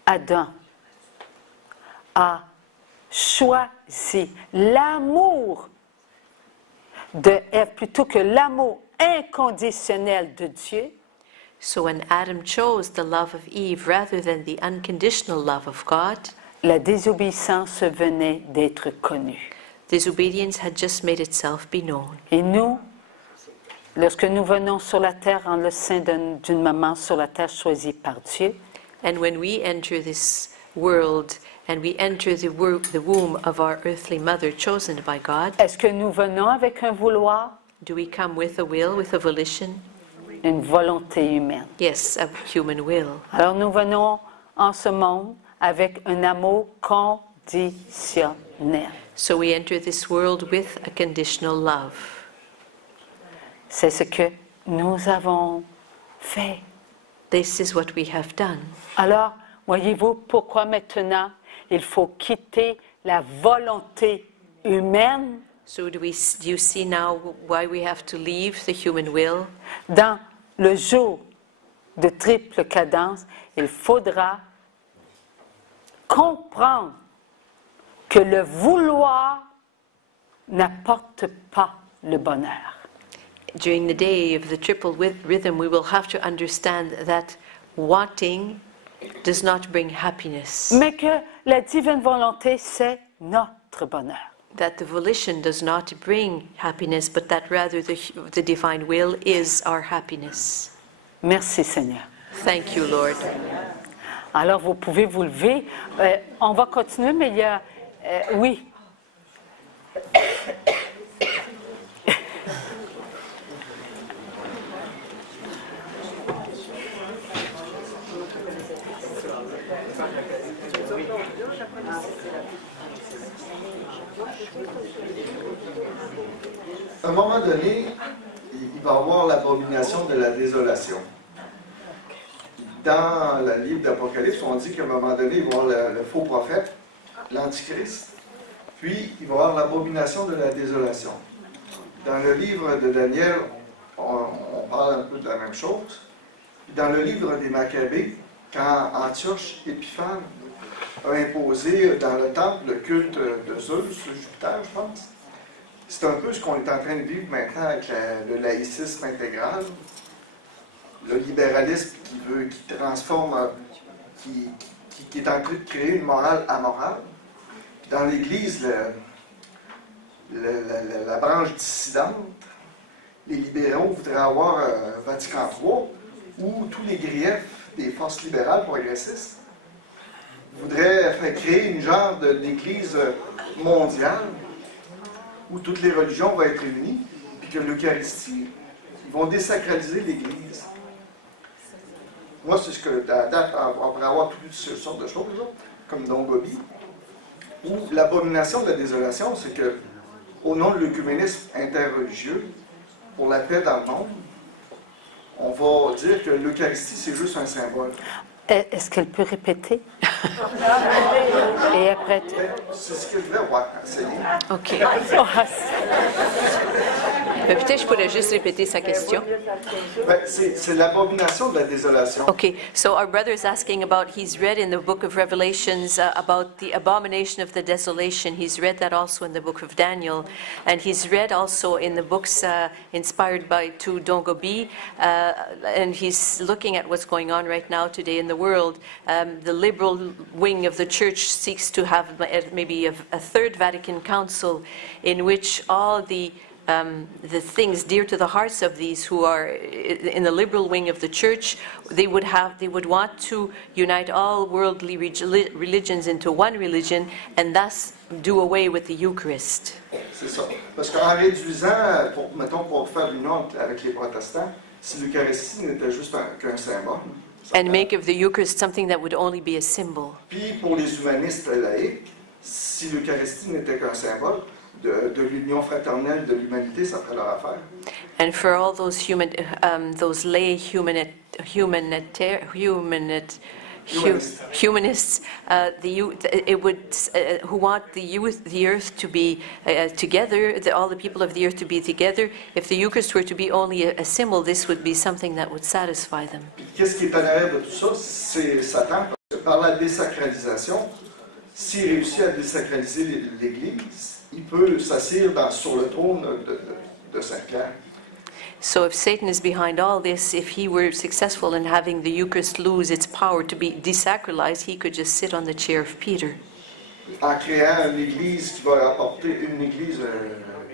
Adam a choisi l'amour de Ève plutôt que l'amour inconditionnel de Dieu, So when Adam chose the love of Eve rather than the unconditional love of God, la désobéissance venait d'être connue. disobedience had just made itself be known. Et nous, lorsque nous venons sur la terre en le sein d'une maman sur la terre choisie par Dieu, And when we enter this world and we enter the womb of our earthly mother chosen by God, est-ce que nous venons avec un vouloir, do we come with a will, with a volition? une volonté humaine? Yes, a human will. Alors nous venons en ce monde avec un amour conditionnel. So we enter this world with a conditional love. C'est ce que nous avons fait. This is what we have done. Alors, voyez-vous pourquoi maintenant il faut quitter la volonté humaine So do you see now why we have to leave the human will? dans le jour de triple cadence. Il faudra comprendre que le vouloir n'apporte pas le bonheur. During the day of the triple rhythm, we will have to understand that wanting does not bring happiness, Mais que la divine volonté, c'est notre bonheur. that the volition does not bring happiness, but that rather the divine will is our happiness. Merci Seigneur. Thank you, Lord. Alors vous pouvez vous lever. On va continuer, mais il y a... oui. À un moment donné, il va y avoir l'abomination de la désolation. Dans le livre d'Apocalypse, on dit qu'à un moment donné, il va y avoir le faux prophète, l'Antichrist, puis il va y avoir l'abomination de la désolation. Dans le livre de Daniel, on parle un peu de la même chose. Dans le livre des Maccabées, quand Antioche Épiphane a imposé dans le temple le culte de Zeus, Jupiter, je pense, c'est un peu ce qu'on est en train de vivre maintenant avec le laïcisme intégral, le libéralisme qui transforme, qui est en train de créer une morale amorale. Dans l'Église, la branche dissidente, les libéraux voudraient avoir Vatican III, où tous les griefs des forces libérales progressistes voudraient créer une genre d'Église mondiale où toutes les religions vont être réunies, puis que l'Eucharistie, ils vont désacraliser l'Église. Moi, c'est ce que, à date, on pourrait avoir toutes sortes de choses, là, comme Don Gobi, où l'abomination de la désolation, c'est que, au nom de l'œcuménisme interreligieux, pour la paix dans le monde, on va dire que l'Eucharistie, c'est juste un symbole. Est-ce qu'elle peut répéter? Et après... C'est ce que je voulais voir, essayer. OK. Peut-être je pourrais juste répéter sa question. C'est l'abomination de la désolation. Okay, so our brother is asking about, he's read in the book of Revelations about the abomination of the desolation. He's read that also in the book of Daniel. And he's read also in the books inspired by to Don Gobi. And he's looking at what's going on right now today in the world. The liberal wing of the church seeks to have maybe a third Vatican Council in which all the things dear to the hearts of these who are in the liberal wing of the church, they would want to unite all worldly religions into one religion and thus do away with the Eucharist. C'est ça. Parce qu'en réduisant, pour faire l'union avec les protestants, si l'Eucharistie n'était juste qu'un symbole. And make of the Eucharist something that would only be a symbol. Puis pour les humanistes laïcs, si l'Eucharistie n'était qu'un symbole, de l'union fraternelle de l'humanité, ça ferait leur affaire. And for all those lay humanists, who want the earth to be together, all the people of the earth to be together, if the Eucharist were to be only a symbol, this would be something that would satisfy them. Puis qu'est-ce qui est en arrière de tout ça? C'est Satan, parce que par la désacralisation, s'il réussit à désacraliser l'Église, il peut s'asseoir sur le trône de Saint-Pierre. So if Satan is behind all this, if he were successful in having the Eucharist lose its power to be desacralized, he could just sit on the chair of Peter. En créant une Église qui va apporter une Église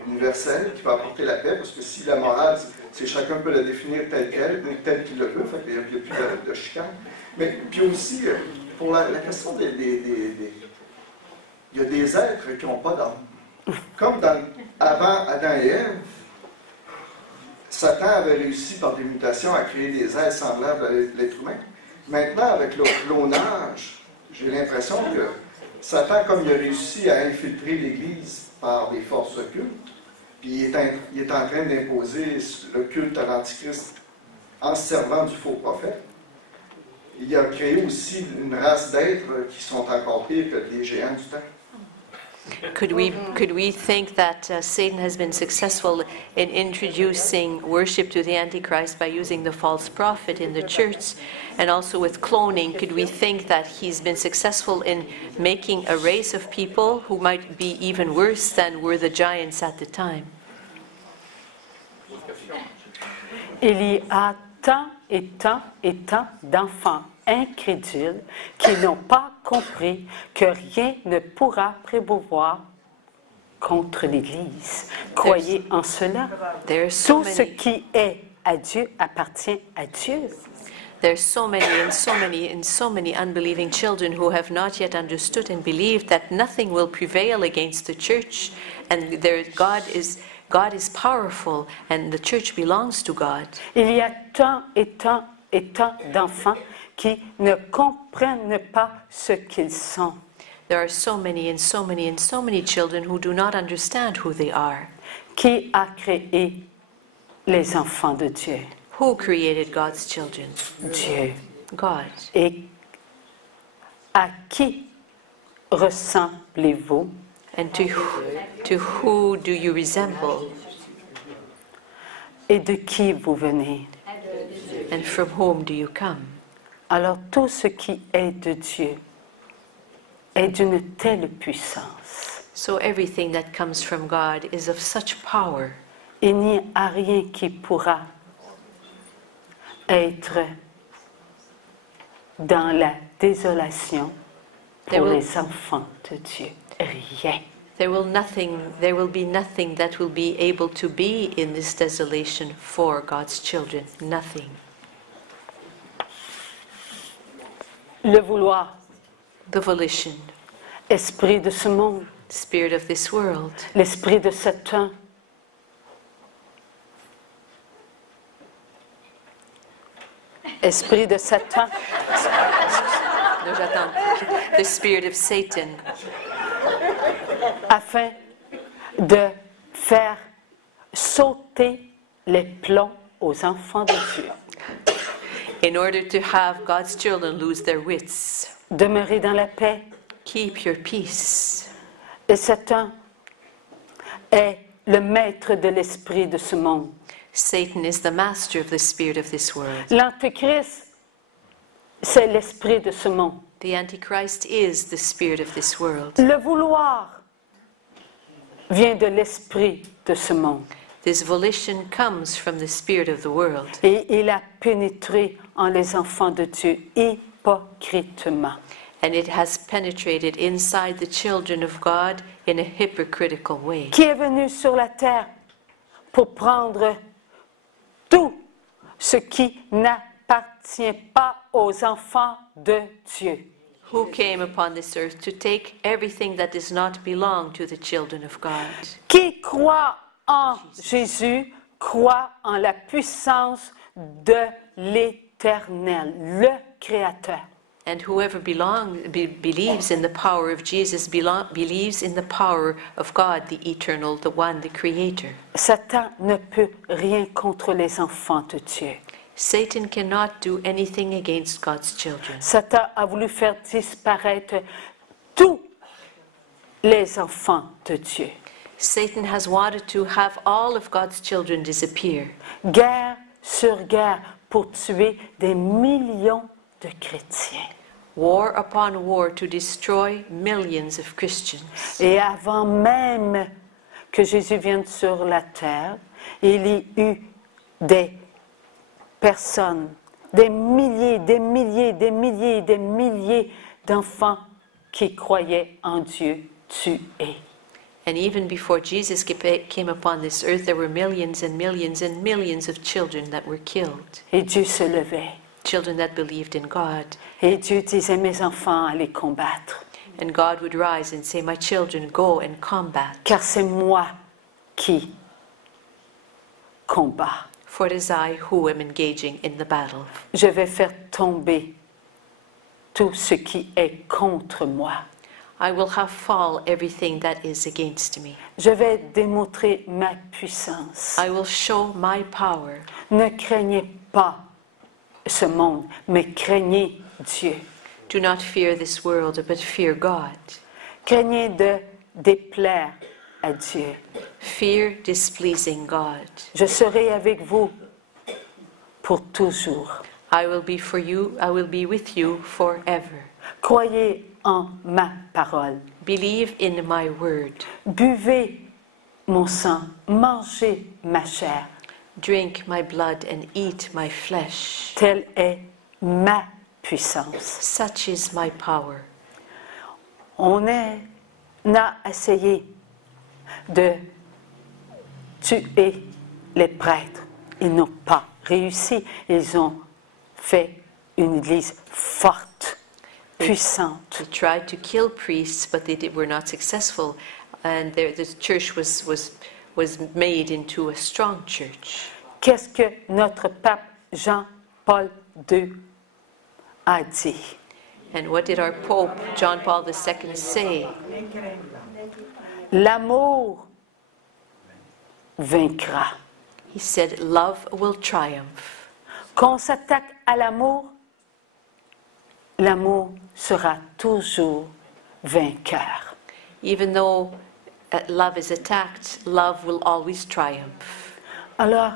universelle, qui va apporter la paix, parce que si la morale, c'est chacun peut la définir telle qu'il le veut, fait qu'il n'y a plus de chicane. Mais puis aussi, pour la question il y a des êtres qui n'ont pas d'âme. Comme avant Adam et Ève, Satan avait réussi par des mutations à créer des êtres semblables à l'être humain. Maintenant, avec le clonage, j'ai l'impression que Satan, comme il a réussi à infiltrer l'Église par des forces occultes, puis il est en train d'imposer le culte à l'Antichrist en se servant du faux prophète, il a créé aussi une race d'êtres qui sont encore pires que les géants du temps. Could we think that Satan has been successful in introducing worship to the Antichrist by using the false prophet in the church? And also with cloning, could we think that he's been successful in making a race of people who might be even worse than were the giants at the time? Il y a tant et tant et tant d'enfants incrédules qui n'ont pas compris que rien ne pourra prévaloir contre l'Église. Croyez en cela. Tout ce qui est à Dieu appartient à Dieu. There's so many unbelieving children who have not yet understood and believed that nothing will prevail against the church, and God is powerful, and the church belongs to God. Il y a tant et tant et tant d'enfants qui ne comprennent pas ce qu'ils sont. There are so many children who do not understand who they are. Qui a créé les enfants de Dieu? Who created God's children? Dieu. God. Et à qui ressemblez-vous? And to who do you resemble? Et de qui vous venez? And from whom do you come? Alors tout ce qui est de Dieu est d'une telle puissance. So everything that comes from God is of such power. Il n'y a rien qui pourra être dans la désolation pour les enfants de Dieu. Rien. There will be nothing that will be able to be in this desolation for God's children. Nothing. Le vouloir, The volition, esprit de ce monde, spirit of this world, l'esprit de Satan, esprit de Satan, no, j'attends. The spirit of Satan, afin de faire sauter les plombs aux enfants de Dieu. in order to have God's children lose their wits. Demeurez dans la paix. Keep your peace. Et Satan est le maître de l'esprit de ce monde. Satan is the master of the spirit of this world. L'Antéchrist, c'est l'esprit de ce monde. The Antichrist is the spirit of this world. Le vouloir vient de l'esprit de ce monde. This volition comes from the spirit of the world. Et il a pénétré en les enfants de Dieu hypocritement. And it has penetrated inside the children of God in a hypocritical way. Qui est venu sur la terre pour prendre tout ce qui n'appartient pas aux enfants de Dieu. Who came upon this earth to take everything that does not belong to the children of God. Qui croit en Jésus croit en la puissance de l'Éternel, le Créateur. And whoever believes in the power of Jesus believes in the power of God, the eternal, the one, the creator. Satan ne peut rien contre les enfants de Dieu. Satan cannot do anything against God's children. Satan a voulu faire disparaître tous les enfants de Dieu. Satan has wanted to have all of God's children disappear. Guerre sur guerre pour tuer des millions de chrétiens. War upon war to destroy millions of Christians. Et avant même que Jésus vienne sur la terre, il y eut des personnes, des milliers, des milliers, des milliers, des milliers d'enfants qui croyaient en Dieu tués. And even before Jesus came upon this earth, there were millions and millions and millions of children that were killed. Et Dieu se levait. Children that believed in God. Et Dieu disait, mes enfants, allez combattre. And God would rise and say, my children, go and combat. Car c'est moi qui combat. For it is I who am engaging in the battle. Je vais faire tomber tout ce qui est contre moi. I will have fall everything that is against me. Je vais démontrer ma puissance. I will show my power. Ne craignez pas ce monde, mais craignez Dieu. Do not fear this world, but fear God. Craignez de déplaire à Dieu. Fear displeasing God. Je serai avec vous pour toujours. I will be for you, I will be with you forever. Croyez en ma parole. Believe in my word. Buvez mon sang, mangez ma chair. Drink my blood and eat my flesh. Telle est ma puissance. Such is my power. On a essayé de tuer les prêtres. Ils n'ont pas réussi. Ils ont fait une église forte, puissante. They tried to kill priests, but they were not successful. And the church was made into a strong church. Qu'est-ce que notre pape Jean-Paul II a dit? And what did our Pope, John Paul II, say? L'amour vaincra. He said, love will triumph. Quand on s'attaque à l'amour, l'amour sera toujours vainqueur. Even though love is attacked, love will always triumph. Alors,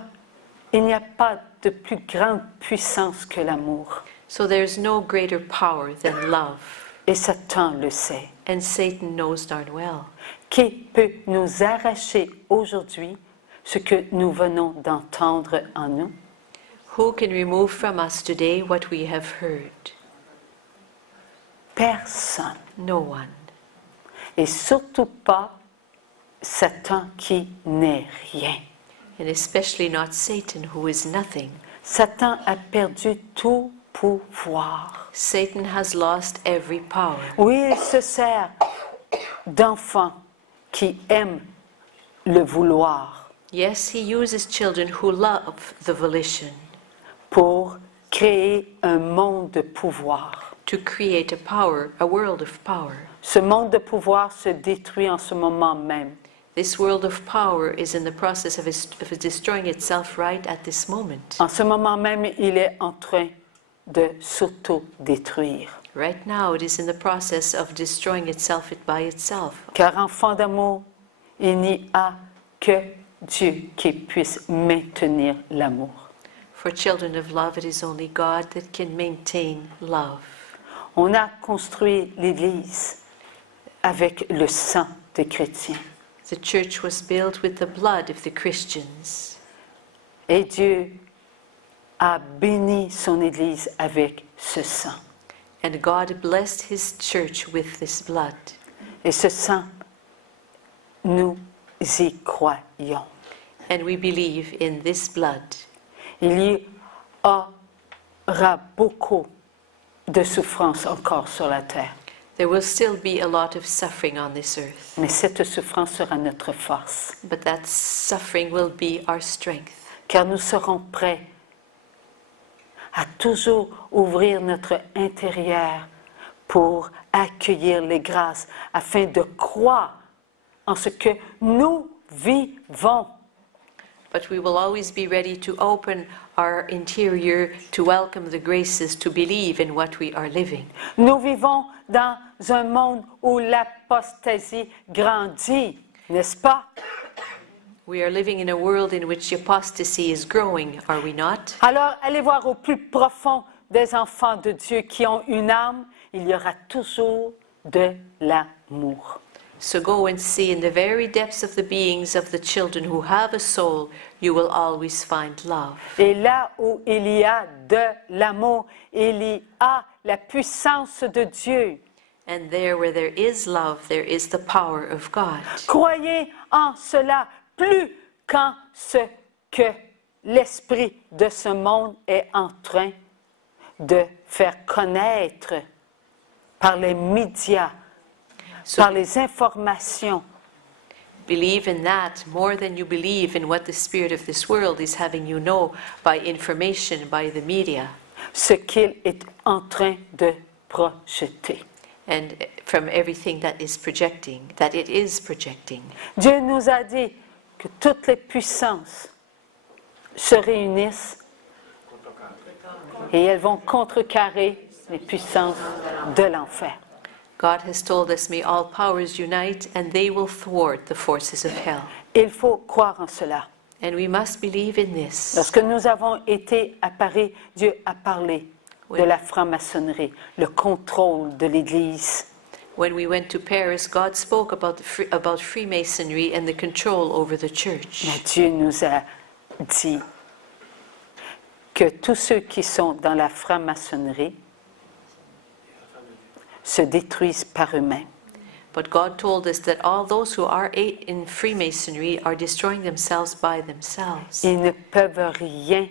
il n'y a pas de plus grande puissance que l'amour. So there's no greater power than love. Et Satan le sait. And Satan knows darn well. Qui peut nous arracher aujourd'hui ce que nous venons d'entendre en nous? Who can remove from us today what we have heard? Personne. No one. Et surtout pas Satan qui n'est rien. And especially not Satan, who is nothing. Satan a perdu tout pouvoir. Satan has lost every power. Oui, il se sert d'enfants qui aiment le vouloir Yes, he uses children who love the volition pour créer un monde de pouvoir. to create a world of power. Ce monde de pouvoir se détruit en ce moment même. This world of power is in the process of destroying itself right at this moment. En ce moment même, il est en train de s'auto-détruire. Right now, it is in the process of destroying itself by itself. Car enfant d'amour, il n'y a que Dieu qui puisse maintenir l'amour. For children of love, it is only God that can maintain love. On a construit l'Église avec le sang des chrétiens. The church was built with the blood of the Christians. Et Dieu a béni son Église avec ce sang. And God blessed his church with this blood. Et ce sang, nous y croyons. And we believe in this blood. Il y aura beaucoup de souffrance encore sur la terre. There will still be a lot of suffering on this earth. Mais cette souffrance sera notre force. But that suffering will be our strength. Car nous serons prêts à toujours ouvrir notre intérieur pour accueillir les grâces, afin de croire en ce que nous vivons. But we will always be ready to open our interior to welcome the graces, to believe in what we are living. Nous vivons dans un monde où l'apostasie grandit, n'est-ce pas? We are living in a world in which apostasy is growing, are we not? Alors, allez voir au plus profond des enfants de Dieu qui ont une âme, il y aura toujours de l'amour. So go and see in the very depths of the beings of the children who have a soul, you will always find love. Et là où il y a de l'amour, il y a la puissance de Dieu. And there where there is love, there is the power of God. Croyez en cela plus qu'en ce que l'esprit de ce monde est en train de faire connaître par les médias, par les informations. Believe in that more than you believe in what the spirit of this world is having you know by information, by the media, Ce qu'il est en train de projeter. and from everything that is projecting, that it is projecting. Dieu nous a dit que toutes les puissances se réunissent et elles vont contrecarrer les puissances de l'enfer. God has told us, may all powers unite and they will thwart the forces of hell. Il faut croire en cela. And we must believe in this. Lorsque nous avons été à Paris, Dieu a parlé de la franc-maçonnerie, le contrôle de l'Église. When we went to Paris, God spoke about Freemasonry and the control over the church. Mais Dieu nous a dit que tous ceux qui sont dans la franc-maçonnerie se détruisent par eux-mêmes. But God told us that all those who are in Freemasonry are destroying themselves by themselves. Ils ne peuvent rien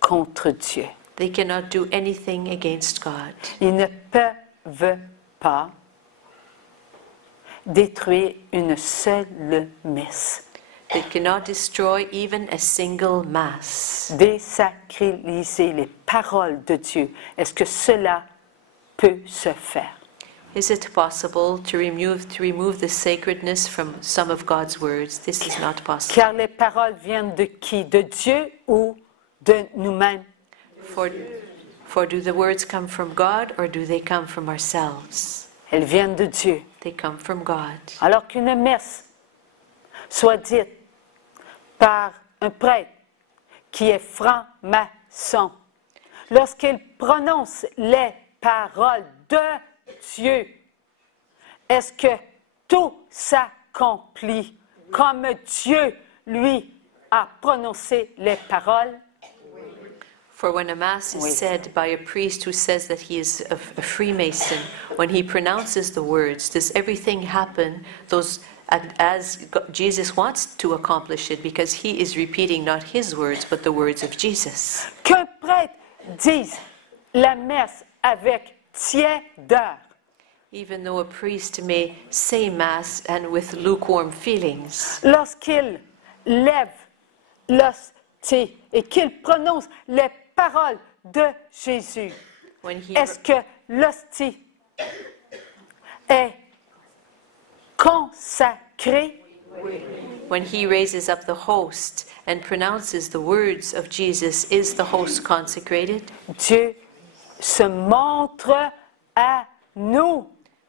contre Dieu. They cannot do anything against God. Ils ne peuvent pas détruire une seule messe, They cannot destroy even a single mass. désacraliser les paroles de Dieu. Est-ce que cela peut se faire? Is it possible to remove the sacredness from some of God's words? This is not possible. Car les paroles viennent de qui? De Dieu ou de nous-mêmes? For do the words come from God or do they come from ourselves? Elles viennent de Dieu. They come from God. Alors qu'une messe soit dite par un prêtre qui est franc-maçon, lorsqu'il prononce les paroles de Dieu, est-ce que tout s'accomplit comme Dieu, lui, a prononcé les paroles? For when a Mass is Oui. said by a priest who says that he is a Freemason, when he pronounces the words, does everything happen as Jesus wants to accomplish it, because he is repeating not his words but the words of Jesus? Qu'un prêtre dise la messe avec tiédeur, Even though a priest may say Mass and with lukewarm feelings, lorsqu'il lève l'hostie et qu'il prononce les paroles de Jésus, when he, est-ce que l'hostie est consacrée? when he raises up the host and pronounces the words of Jesus, is the host consecrated? Dieu se montre à nous.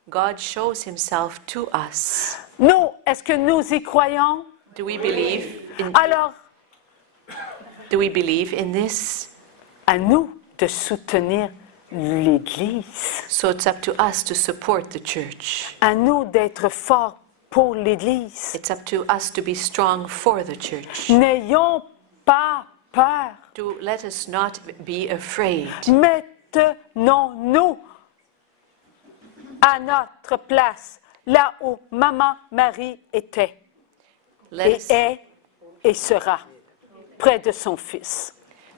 God shows himself to us. Nous, est-ce que nous y croyons? Do we believe in, Alors, do we believe in this? à nous de soutenir l'Église, So it's up to us to support the church. à nous d'être forts pour l'Église. It's up to us to be strong for the church. N'ayons pas peur. Let us not be afraid. Maintenons-nous à notre place, là où Maman Marie était, Let et us, est et sera, près de son Fils.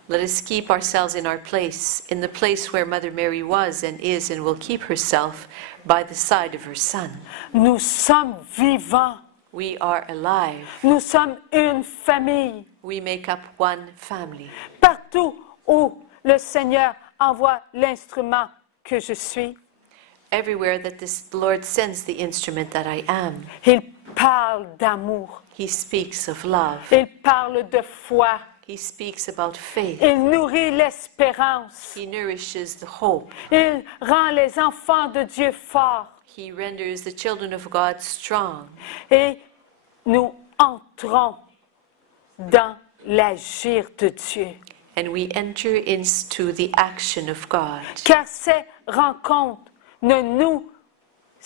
let us keep ourselves in our place, in the place where Mother Mary was and is and will keep herself by the side of her Son. Nous sommes vivants, We are alive. nous sommes une famille. We make up one family. Partout où le Seigneur envoie l'instrument que je suis, Everywhere that the Lord sends the instrument that I am, il parle d'amour, he speaks of love. il parle de foi, He speaks about faith. il nourrit l'espérance, He nourishes the hope. il rend les enfants de Dieu forts. He renders the children of God strong. Et nous entrons dans l'agir de Dieu. And we enter into the action of God. Car ces rencontres ne nous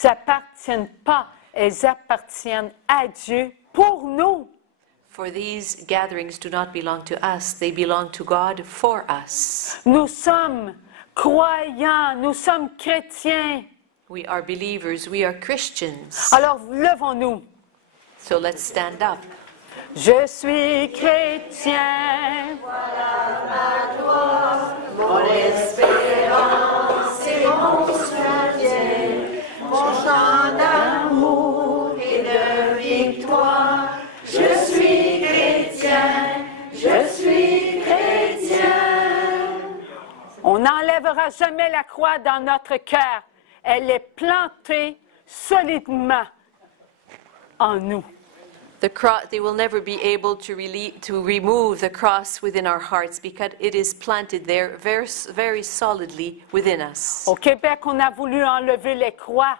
appartiennent pas, elles appartiennent à Dieu pour nous. For these gatherings do not belong to us, they belong to God for us. Nous sommes croyants, nous sommes chrétiens. We are believers, we are Christians. Alors levons-nous. So let's stand up. Je suis chrétien. On n'enlèvera jamais la croix dans notre cœur. Elle est plantée solidement en nous. They will never be able to remove the cross within our hearts because it is planted there very, very solidly within us. Au Québec, on a voulu enlever les croix.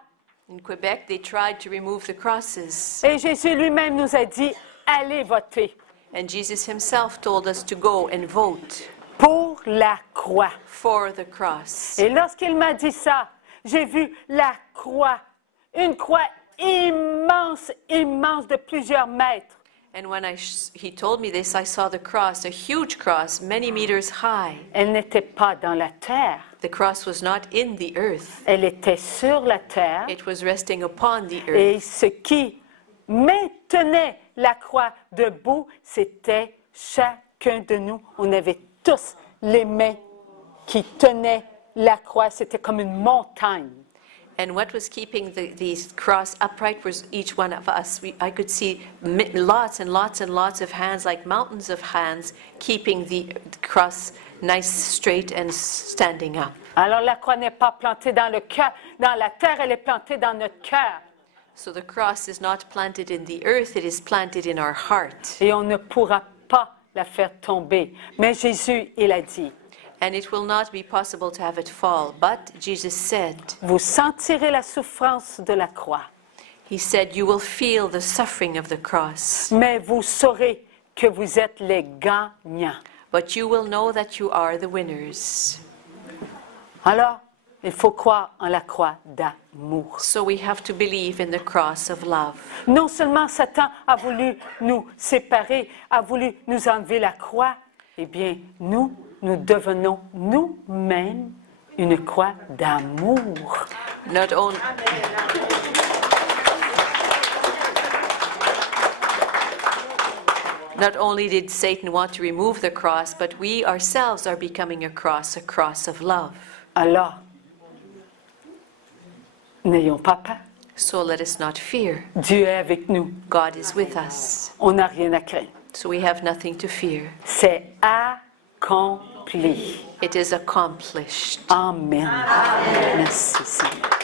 In Quebec, they tried to remove the crosses. Et Jésus lui-même nous a dit, allez voter And Jesus himself told us to go and vote pour la croix. for the cross. Et lorsqu'il m'a dit ça, j'ai vu la croix, une croix immense, immense de plusieurs mètres. And when he told me this, I saw the cross, a huge cross, many meters high. Elle n'était pas dans la terre, The cross was not in the earth. elle était sur la terre. It was resting upon the earth. Et ce qui maintenait la croix debout, c'était chacun de nous. On avait tous les mains qui tenaient la croix. C'était comme une montagne. And what was keeping the cross upright was each one of us. I could see lots and lots and lots of hands, like mountains of hands, keeping the cross nice, straight, and standing up. Alors la croix n'est pas plantée dans le cœur, dans la terre, elle est plantée dans notre cœur. So the cross is not planted in the earth, it is planted in our heart. Et on ne pourra pas la faire tomber. Mais Jésus, il a dit, And it will not be possible to have it fall. But Jesus said, vous sentirez la souffrance de la croix, He said, you will feel the suffering of the cross, mais vous saurez que vous êtes les gagnants. but you will know that you are the winners. Alors, il faut croire en la croix d'amour. So we have to believe in the cross of love. Non seulement Satan a voulu nous séparer, a voulu nous enlever la croix, eh bien, nous devenons nous-mêmes une croix d'amour. Not only Not only did Satan want to remove the cross, but we ourselves are becoming a cross of love. Alors, n'ayons pas peur. So let us not fear. Dieu est avec nous. God is with us. On n'a rien à craindre. So we have nothing to fear. C'est accompli. It is accomplished. Amen. Merci Seigneur.